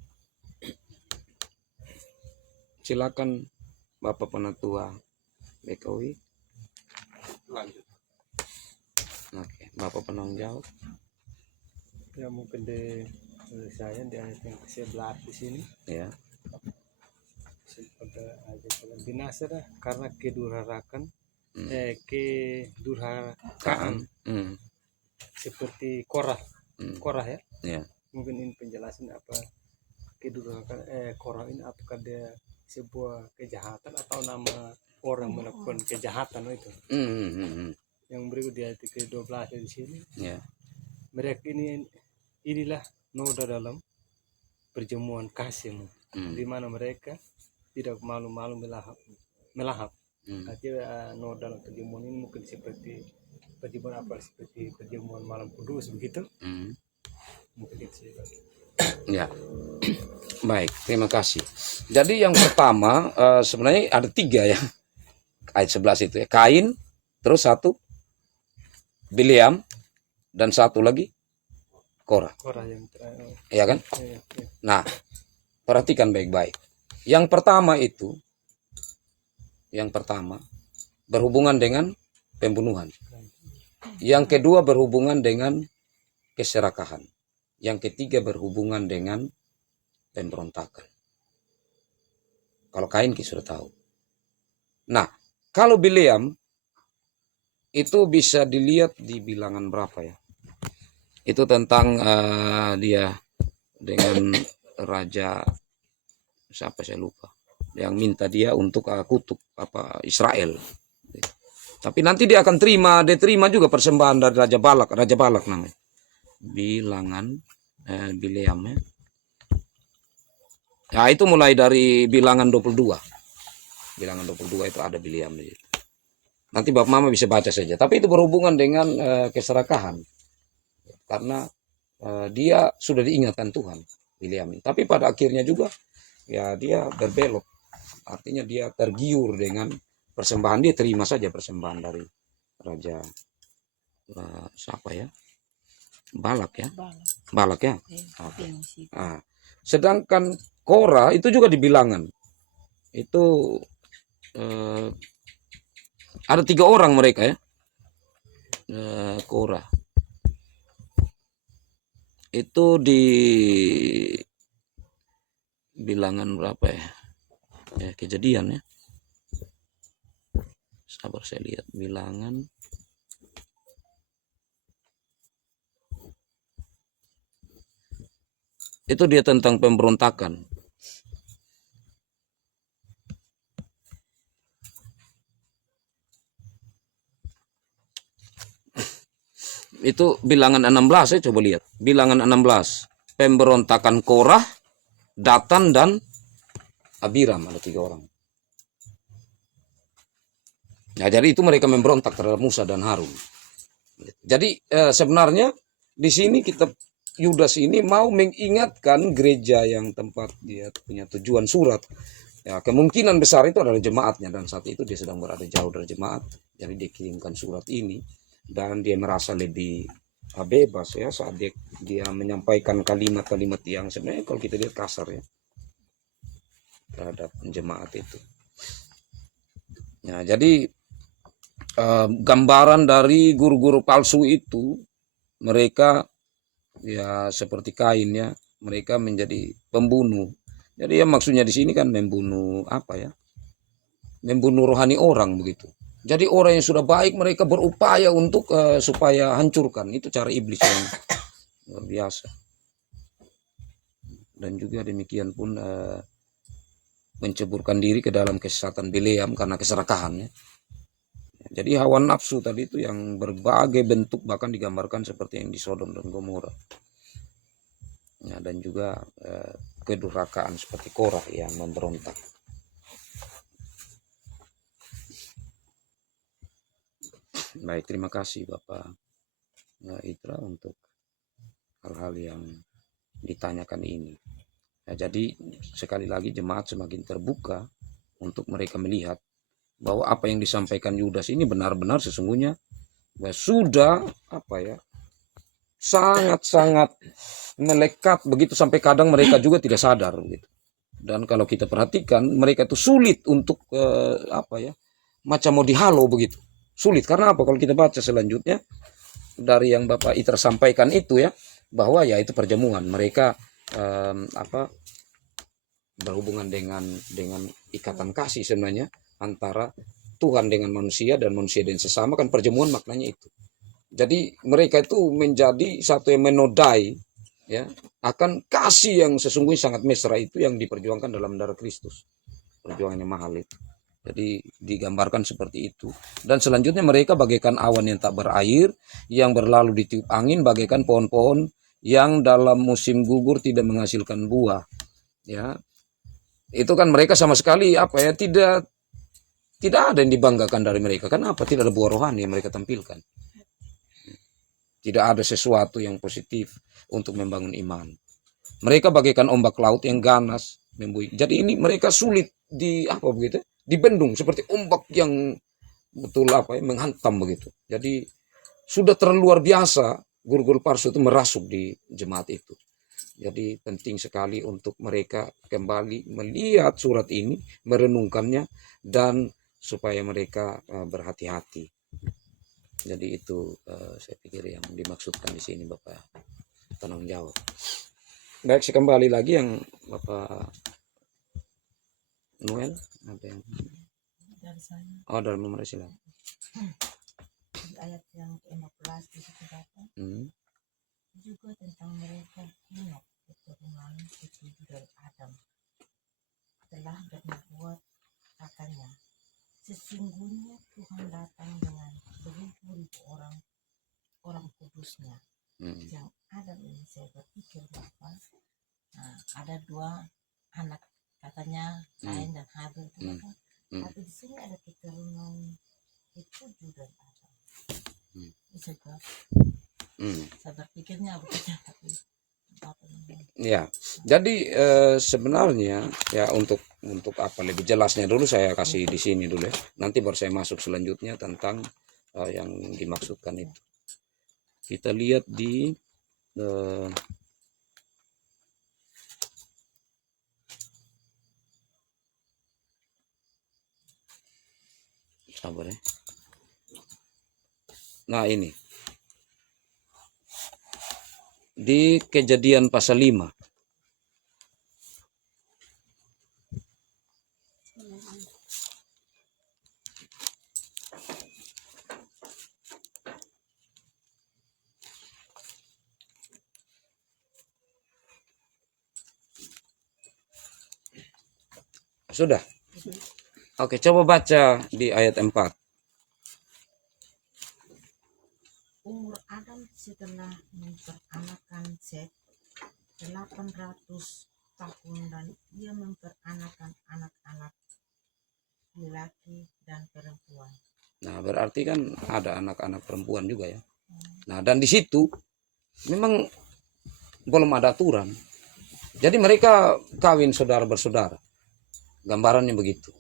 Silakan Bapak Penatua BKUI. Lanjut. Oke. Bapak penanggung jawab. Ya mungkin di saya di ayat yang ke-11 di sini Ya. pada ayat yang binasa dah karena kedurhakaan Hmm. kedurhakaan Hmm. seperti Korah ya. Ya. Mungkin ini penjelasan apa kedurhakaan Korah ini, apakah dia sebuah kejahatan atau nama orang melakukan kejahatan itu. Yang berikut di ayat ke-12 di sini. Ya. Mereka inilah noda dalam perjamuan kasih, di mana mereka tidak malu-malu melahap. Artinya noda dalam perjamuan ini mungkin seperti perjamuan apa, seperti perjamuan malam kudus begitu. Mungkin itu. Ya. Baik, terima kasih. Jadi yang pertama sebenarnya ada 3 ya. Ayat 11 itu ya. Kain, terus 1 Bileam, dan 1 lagi Korah. Korah yang terakhir. Iya kan? Ya. Nah, perhatikan baik-baik. Yang pertama berhubungan dengan pembunuhan. Yang kedua berhubungan dengan keserakahan. Yang ketiga berhubungan dengan pemberontakan. Kalau Kain kita sudah tahu. Nah, kalau Bileam itu bisa dilihat di bilangan berapa ya? Itu tentang dia dengan raja siapa saya lupa, yang minta dia untuk kutuk Israel. Tapi nanti dia akan terima juga persembahan dari Raja Balak namanya. Bilangan Bileam ya. Ya itu mulai dari bilangan 22. Bilangan 22 itu ada Bileam di situ. Nanti Bapak Mama bisa baca saja. Tapi itu berhubungan dengan keserakahan. Karena dia sudah diingatkan Tuhan, Bileam. Tapi pada akhirnya juga ya dia berbelok. Artinya dia tergiur dengan persembahan. Dia terima saja persembahan dari Raja siapa ya? Balak ya? Balak ya? Okay. Nah, sedangkan Korah itu juga di bilangan. Itu ada 3 orang mereka ya. Korah. Itu di bilangan berapa ya? Kejadian ya. Sabar saya lihat bilangan. Itu dia tentang pemberontakan. Itu bilangan 16 saya coba lihat. Bilangan 16. Pemberontakan Korah, Datan dan Abiram, ada 3 orang. Nah, jadi itu mereka memberontak terhadap Musa dan Harun. Jadi sebenarnya di sini Yudas ini mau mengingatkan gereja yang tempat dia punya tujuan surat. Ya, kemungkinan besar itu adalah jemaatnya, dan saat itu dia sedang berada jauh dari jemaat. Jadi dia kirimkan surat ini. Dan dia merasa lebih bebas ya saat dia menyampaikan kalimat-kalimat yang sebenarnya kalau kita lihat kasar ya terhadap jemaat itu. Nah, jadi gambaran dari guru-guru palsu itu, mereka ya seperti Kain ya, mereka menjadi pembunuh. Jadi ya maksudnya di sini kan membunuh apa ya? Membunuh rohani orang begitu. Jadi orang yang sudah baik mereka berupaya untuk supaya hancurkan. Itu cara iblis yang luar biasa. Dan juga demikian pun menceburkan diri ke dalam kesesatan Bileam karena keserakahan ya. Jadi hawa nafsu tadi itu yang berbagai bentuk, bahkan digambarkan seperti yang di Sodom dan Gomora. Ya, dan juga kedurhakaan seperti Korah yang memberontak. Baik, terima kasih Bapak Itra untuk hal-hal yang ditanyakan ini. Nah, jadi sekali lagi jemaat semakin terbuka untuk mereka melihat bahwa apa yang disampaikan Yudas ini benar-benar sesungguhnya sudah sangat-sangat melekat begitu sampai kadang mereka juga tidak sadar begitu. Dan kalau kita perhatikan mereka itu sulit untuk macam mau dihalau begitu. Sulit karena apa? Kalau kita baca selanjutnya dari yang Bapak Iter sampaikan itu ya, bahwa ya itu perjamuan mereka berhubungan dengan ikatan kasih sebenarnya antara Tuhan dengan manusia dan manusia dengan sesama, kan perjamuan maknanya itu. Jadi mereka itu menjadi satu yang menodai ya akan kasih yang sesungguhnya sangat mesra itu yang diperjuangkan dalam darah Kristus. Perjuangan yang mahal itu. Jadi digambarkan seperti itu. Dan selanjutnya mereka bagaikan awan yang tak berair, yang berlalu ditiup angin, bagaikan pohon-pohon yang dalam musim gugur tidak menghasilkan buah. Ya, itu kan mereka sama sekali tidak ada yang dibanggakan dari mereka. Kenapa? Tidak ada buah rohani yang mereka tampilkan. Tidak ada sesuatu yang positif untuk membangun iman. Mereka bagaikan ombak laut yang ganas membuih. Jadi ini mereka sulit dibendung seperti ombak yang betul menghantam begitu. Jadi sudah terlalu luar biasa guru-guru palsu itu merasuk di jemaat itu. Jadi penting sekali untuk mereka kembali melihat surat ini, merenungkannya, dan supaya mereka berhati-hati. Jadi itu saya pikir yang dimaksudkan di sini Bapak tanggung jawab. Baik, saya kembali lagi yang Bapak Noel ada yang Dari saya dalam nomor silakan. di ayat yang ke-15 di situ Bapak juga tentang mereka Henok keturunan ketujuh dari Adam telah bernubuat katanya, sesungguhnya Tuhan datang dengan beribu-ribu orang kudusnya. Yang Adam ini saya berpikir Bapak, ada dua anak katanya Kain dan Habil itu Bapak. Tapi di sini ada keturunan ketujuh dari Adam. Bisa Bapak. Saya berpikirnya begitu tapi ya, jadi sebenarnya ya untuk apa lebih jelasnya dulu saya kasih di sini dulu ya. Nanti baru saya masuk selanjutnya tentang yang dimaksudkan itu. Kita lihat di sabar ya. Nah ini di Kejadian pasal 5. Sudah? Oke, coba baca di ayat 4. umur Adam setelah memperanakan Set 800 tahun dan ia memperanakan anak-anak laki dan perempuan. Nah, berarti kan ada anak-anak perempuan juga ya. Nah, dan di situ memang belum ada aturan. Jadi mereka kawin saudara bersaudara. Gambarannya begitu.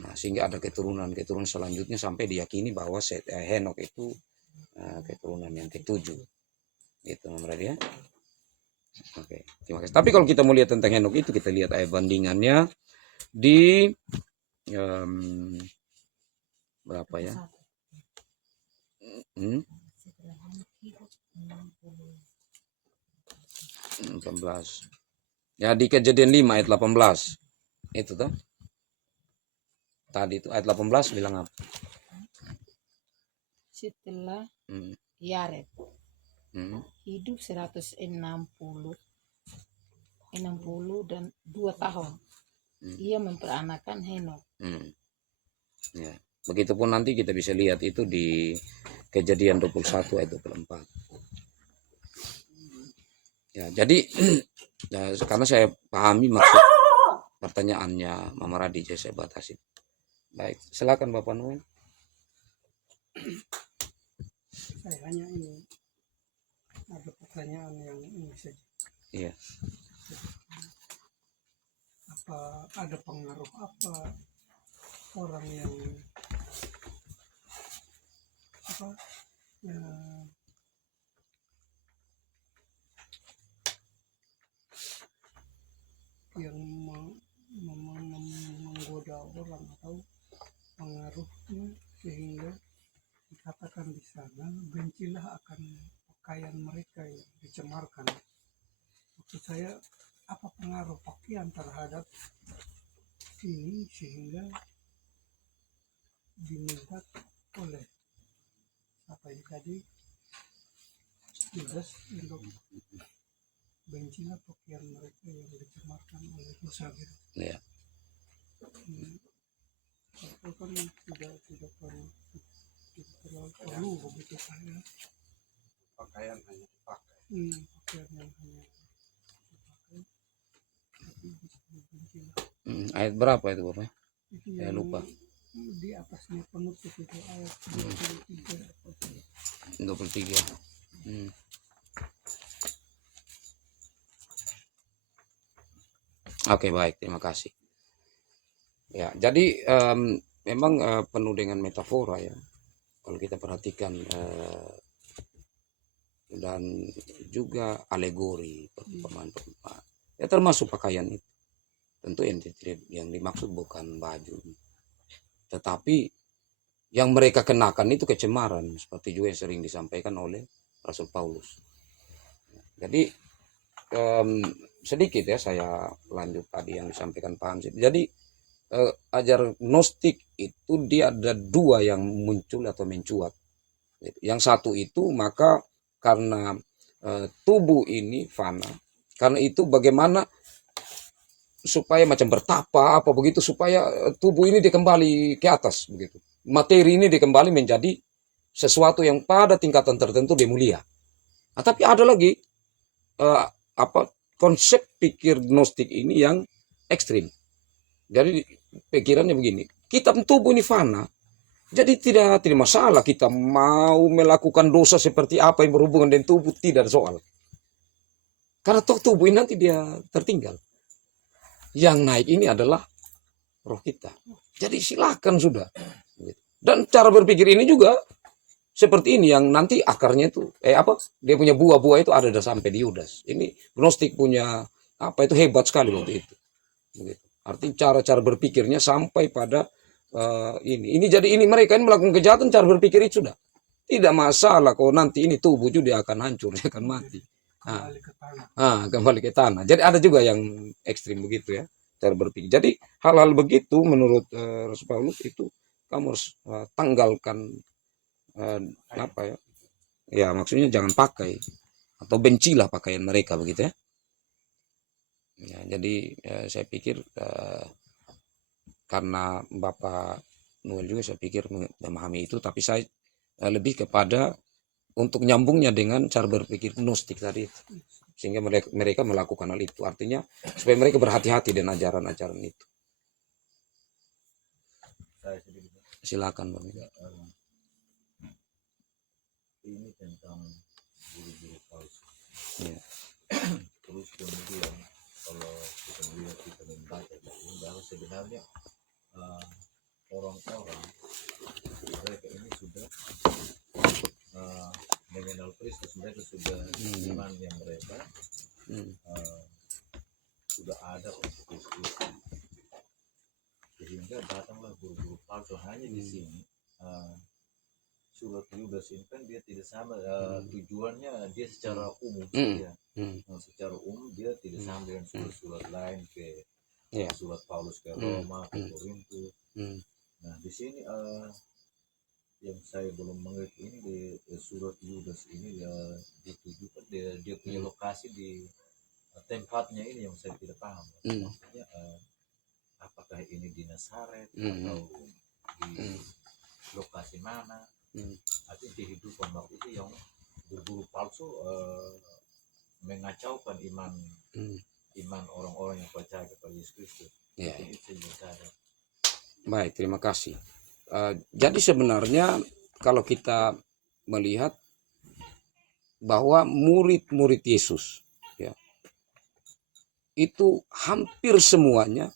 Nah, sehingga ada keturunan selanjutnya sampai diyakini bahwa Henok itu keturunan yang ketujuh. Gitu berarti ya. Oke, terima kasih. Tapi kalau kita mau lihat tentang Henok itu, kita lihat ayat bandingannya di berapa ya? 18. Ya, di Kejadian 5 ayat 18. Itu tuh. Tadi itu ayat 18 bilang apa? Setelah Yared hidup 160 dan 2 tahun, ia memperanakan Henok. Ya. Begitupun nanti kita bisa lihat itu di Kejadian 21 ayat 24. Ya, jadi ya, karena saya pahami maksud pertanyaannya Mama Radi, saya batasi. Baik, silakan Bapak Noel. Saya hanya ini ada pertanyaan yang ini saja. Iya. Apa ada pengaruh apa orang yang yang menggoda orang atau pengaruhnya sehingga dikatakan bisa karena bencilah akan pakaian mereka yang dicemarkan. Maksud saya, apa pengaruh pakaian terhadap ini sehingga diminta oleh apa ini tadi Judas untuk bencilah pakaian mereka yang dicemarkan oleh dosa gitu. Ya. Itu kan tidak perlu begitu saya. Pakaian hanya dipakai. Pakaian yang hanya dipakai tapi bisa dibencilah. Ayat berapa itu Bapak? Itu Saya yang lupa. di atasnya penutup itu ayat 23. 23. Oke, baik, terima kasih. Ya, jadi memang penuh dengan metafora ya. Kalau kita perhatikan dan juga alegori, perumpamaan. Ya termasuk pakaian itu. Tentu yang dimaksud bukan baju. Tetapi yang mereka kenakan itu kecemaran, seperti juga yang sering disampaikan oleh Rasul Paulus. Jadi sedikit ya saya lanjut tadi yang disampaikan Pak Hansip. Jadi ajar Gnostik itu dia ada dua yang muncul atau mencuat. Yang satu itu maka karena tubuh ini fana, karena itu bagaimana supaya macam bertapa apa begitu supaya tubuh ini dikembali ke atas begitu. Materi ini dikembali menjadi sesuatu yang pada tingkatan tertentu dia mulia. Nah, tapi ada lagi konsep pikir Gnostik ini yang ekstrim. Jadi pikirannya begini, kita tubuh ini fana, jadi tidak masalah kita mau melakukan dosa seperti apa yang berhubungan dengan tubuh, tidak ada soal. Karena toh tubuh ini nanti dia tertinggal. Yang naik ini adalah roh kita. Jadi silakan sudah. Dan cara berpikir ini juga seperti ini yang nanti akarnya itu dia punya buah-buah itu ada sampai di Yudas. Ini Gnostik punya itu hebat sekali waktu itu. Begitu. Artinya cara-cara berpikirnya sampai pada ini jadi ini mereka ini melakukan kejahatan, cara berpikir itu sudah tidak masalah kalau nanti ini tubuh juga dia akan hancur, dia akan mati. Kembali ke tanah. Jadi ada juga yang ekstrim begitu ya cara berpikir. Jadi hal-hal begitu menurut Rasul Paulus itu kamu harus tanggalkan ya maksudnya jangan pakai atau bencilah pakaian mereka begitu ya. Ya jadi saya pikir karena Bapak Noel juga saya pikir memahami itu, tapi saya lebih kepada untuk nyambungnya dengan cara berpikir Gnostik tadi, sehingga mereka melakukan hal itu. Artinya supaya mereka berhati-hati dengan ajaran-ajaran itu. Silakan Bang. Ini tentang guru-guru palsu. Ya. Terus kemudian kalau kita lihat kita membaca bahwa sebenarnya orang-orang mereka ini sudah mengenal Kristus, mereka sudah iman yang mereka sudah ada untuk Kristus, sehingga datanglah guru-guru palsu. Hanya di sini surat Yudas ini kan dia tidak sama tujuannya, dia secara umum saja. Secara umum dia tidak sama dengan surat-surat lain ke surat Paulus ke Roma, ke Korintus. Nah di sini yang saya belum mengerti ini di surat Yudas ini ya ditujukan dia punya lokasi di tempatnya ini yang saya tidak paham. Maksudnya apakah ini di Nazaret atau di lokasi mana? Artinya kehidupan waktu itu yang guru palsu mengacaukan iman orang-orang yang percaya kepada Yesus Kristus. Baik, terima kasih. Jadi sebenarnya kalau kita melihat bahwa murid-murid Yesus ya, itu hampir semuanya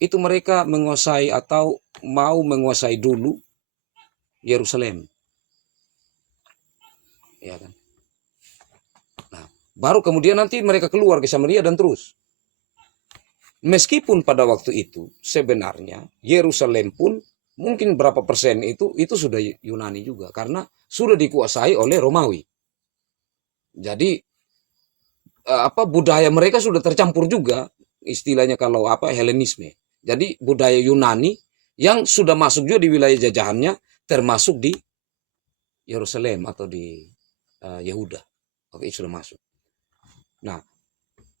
itu mereka menguasai atau mau menguasai dulu Yerusalem. Ya kan? Nah, baru kemudian nanti mereka keluar ke Samaria dan terus. Meskipun pada waktu itu sebenarnya Yerusalem pun mungkin berapa persen itu sudah Yunani juga, karena sudah dikuasai oleh Romawi. Jadi budaya mereka sudah tercampur juga, istilahnya kalau Helenisme. Jadi budaya Yunani yang sudah masuk juga di wilayah jajahannya, termasuk di Yerusalem atau di Yehuda. Oke, sudah masuk. Nah,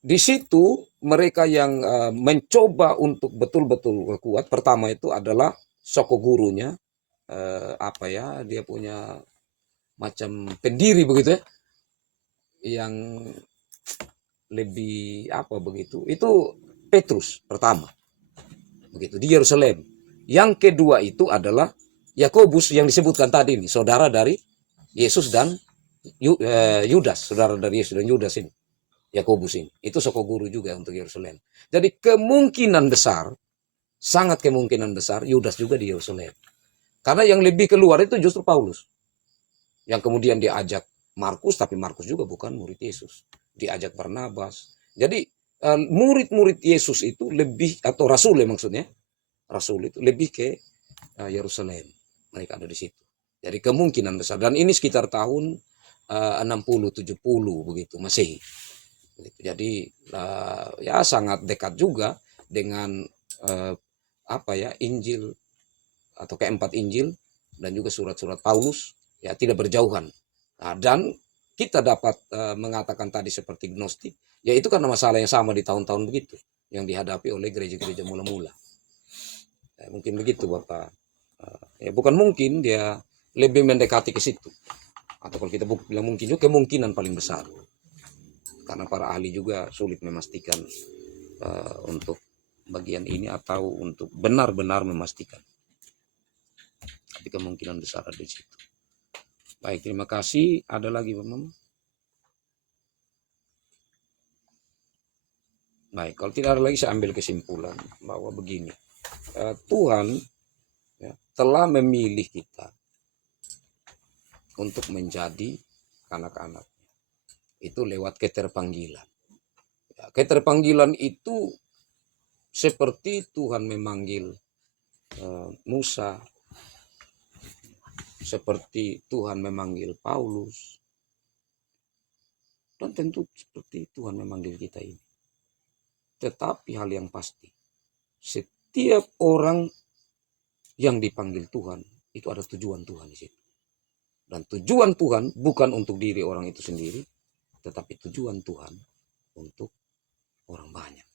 di situ mereka yang mencoba untuk betul-betul kuat, pertama itu adalah soko gurunya, dia punya macam pendiri begitu ya, yang lebih begitu, itu Petrus pertama begitu di Yerusalem. Yang kedua itu adalah Yakobus yang disebutkan tadi ini, saudara dari Yesus dan Yudas, saudara dari Yesus dan Yudas ini, Yakobus ini, itu soko guru juga untuk Yerusalem. Jadi kemungkinan besar, sangat kemungkinan besar Yudas juga di Yerusalem. Karena yang lebih keluar itu justru Paulus, yang kemudian diajak Markus, tapi Markus juga bukan murid Yesus, diajak Barnabas. Jadi murid-murid Yesus itu lebih, atau rasul maksudnya, rasul itu lebih ke Yerusalem, mereka ada di situ. Jadi kemungkinan besar, dan ini sekitar tahun 60-70 begitu Masehi. Jadi ya sangat dekat juga dengan Injil atau keempat Injil dan juga surat-surat Paulus, ya tidak berjauhan. Nah, dan kita dapat mengatakan tadi seperti Gnostik, ya itu karena masalah yang sama di tahun-tahun begitu yang dihadapi oleh gereja-gereja mula-mula. Mungkin begitu Bapak. Ya bukan mungkin, dia lebih mendekati ke situ. Atau kalau kita bilang mungkin juga, kemungkinan paling besar. Karena para ahli juga sulit memastikan untuk bagian ini atau untuk benar-benar memastikan. Tapi kemungkinan besar ada di situ. Baik, terima kasih. Ada lagi Pak Mama? Baik, kalau tidak ada lagi saya ambil kesimpulan bahwa begini. Tuhan telah memilih kita untuk menjadi anak-anak. Itu lewat keterpanggilan. Ya, keterpanggilan itu seperti Tuhan memanggil Musa, seperti Tuhan memanggil Paulus, dan tentu seperti Tuhan memanggil kita ini. Tetapi hal yang pasti, setiap orang yang dipanggil Tuhan itu ada tujuan Tuhan di situ. Dan tujuan Tuhan bukan untuk diri orang itu sendiri, tetapi tujuan Tuhan untuk orang banyak.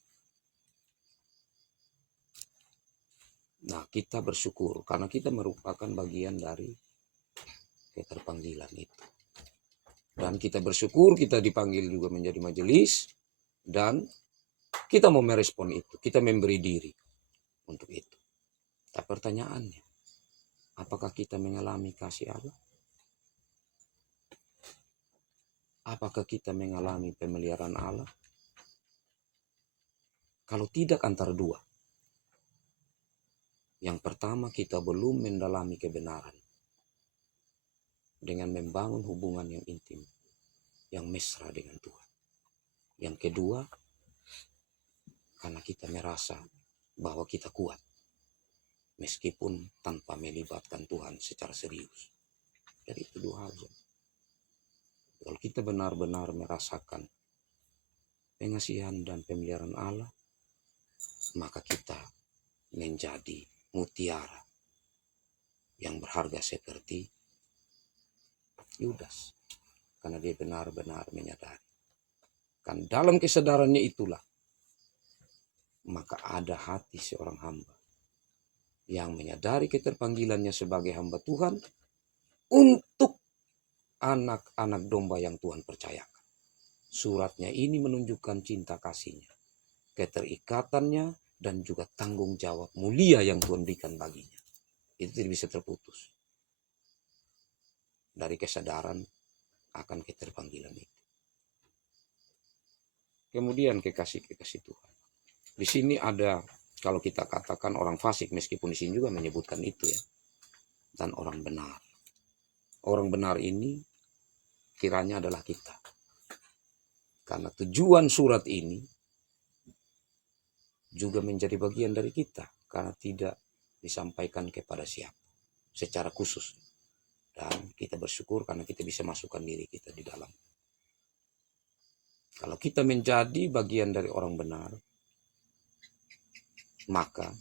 Nah, kita bersyukur karena kita merupakan bagian dari keterpanggilan itu. Dan kita bersyukur kita dipanggil juga menjadi majelis, dan kita mau merespon itu, kita memberi diri untuk itu. Tapi pertanyaannya, apakah kita mengalami kasih Allah? Apakah kita mengalami pemeliharaan Allah? Kalau tidak, antara dua. Yang pertama, kita belum mendalami kebenaran dengan membangun hubungan yang intim, yang mesra dengan Tuhan. Yang kedua, karena kita merasa bahwa kita kuat, meskipun tanpa melibatkan Tuhan secara serius. Jadi itu dua hal. Kalau kita benar-benar merasakan pengasihan dan pemeliharaan Allah, maka kita menjadi mutiara yang berharga seperti Yudas. Karena dia benar-benar menyadari. Kan dalam kesadarannya itulah, maka ada hati seorang hamba yang menyadari keterpanggilannya sebagai hamba Tuhan untuk anak-anak domba yang Tuhan percayakan. Suratnya ini menunjukkan cinta kasihnya, keterikatannya, dan juga tanggung jawab mulia yang Tuhan berikan baginya. Itu tidak bisa terputus dari kesadaran akan keterpanggilan itu. Kemudian kekasih-kekasih Tuhan. Di sini ada, kalau kita katakan orang fasik, meskipun di sini juga menyebutkan itu ya, dan orang benar. Orang benar ini kiranya adalah kita. Karena tujuan surat ini juga menjadi bagian dari kita. Karena tidak disampaikan kepada siapa secara khusus. Dan kita bersyukur karena kita bisa masukkan diri kita di dalam. Kalau kita menjadi bagian dari orang benar, maka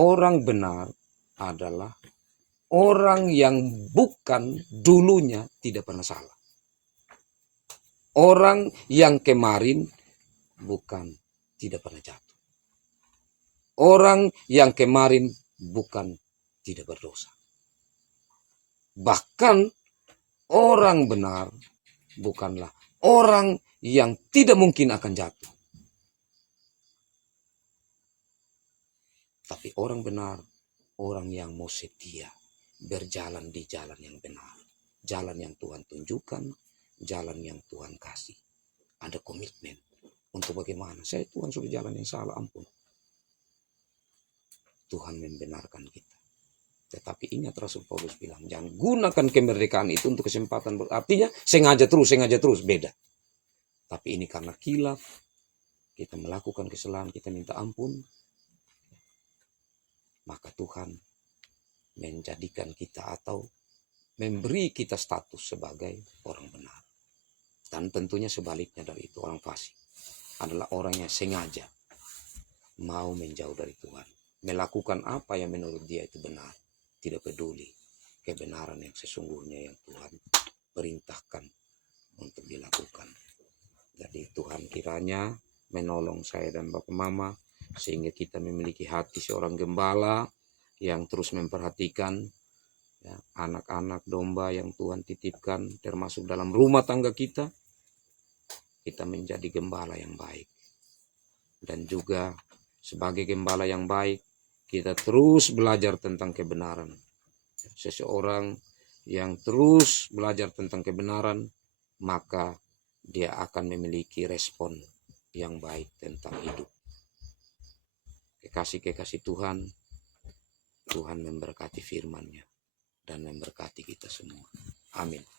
orang benar adalah orang yang bukan dulunya tidak pernah salah. Orang yang kemarin bukan tidak pernah jatuh. Orang yang kemarin bukan tidak berdosa. Bahkan orang benar bukanlah orang yang tidak mungkin akan jatuh. Tapi orang benar, orang yang mau setia, berjalan di jalan yang benar. Jalan yang Tuhan tunjukkan, jalan yang Tuhan kasih. Ada komitmen untuk bagaimana. Saya Tuhan sudah jalan yang salah, ampun. Tuhan membenarkan kita. Tetapi ingat Rasul Paulus bilang, jangan gunakan kemerdekaan itu untuk kesempatan. Artinya sengaja terus, beda. Tapi ini karena kilaf, kita melakukan kesalahan, kita minta ampun. Maka Tuhan menjadikan kita atau memberi kita status sebagai orang benar. Dan tentunya sebaliknya dari itu, orang fasik adalah orang yang sengaja mau menjauh dari Tuhan. Melakukan apa yang menurut dia itu benar. Tidak peduli kebenaran yang sesungguhnya yang Tuhan perintahkan untuk dilakukan. Jadi Tuhan kiranya menolong saya dan Bapak Mama sehingga kita memiliki hati seorang gembala yang terus memperhatikan ya, anak-anak domba yang Tuhan titipkan termasuk dalam rumah tangga kita. Kita menjadi gembala yang baik. Dan juga sebagai gembala yang baik kita terus belajar tentang kebenaran. Seseorang yang terus belajar tentang kebenaran, maka dia akan memiliki respon yang baik tentang hidup. Kekasih-kekasih Tuhan, Tuhan memberkati firman-Nya dan memberkati kita semua. Amin.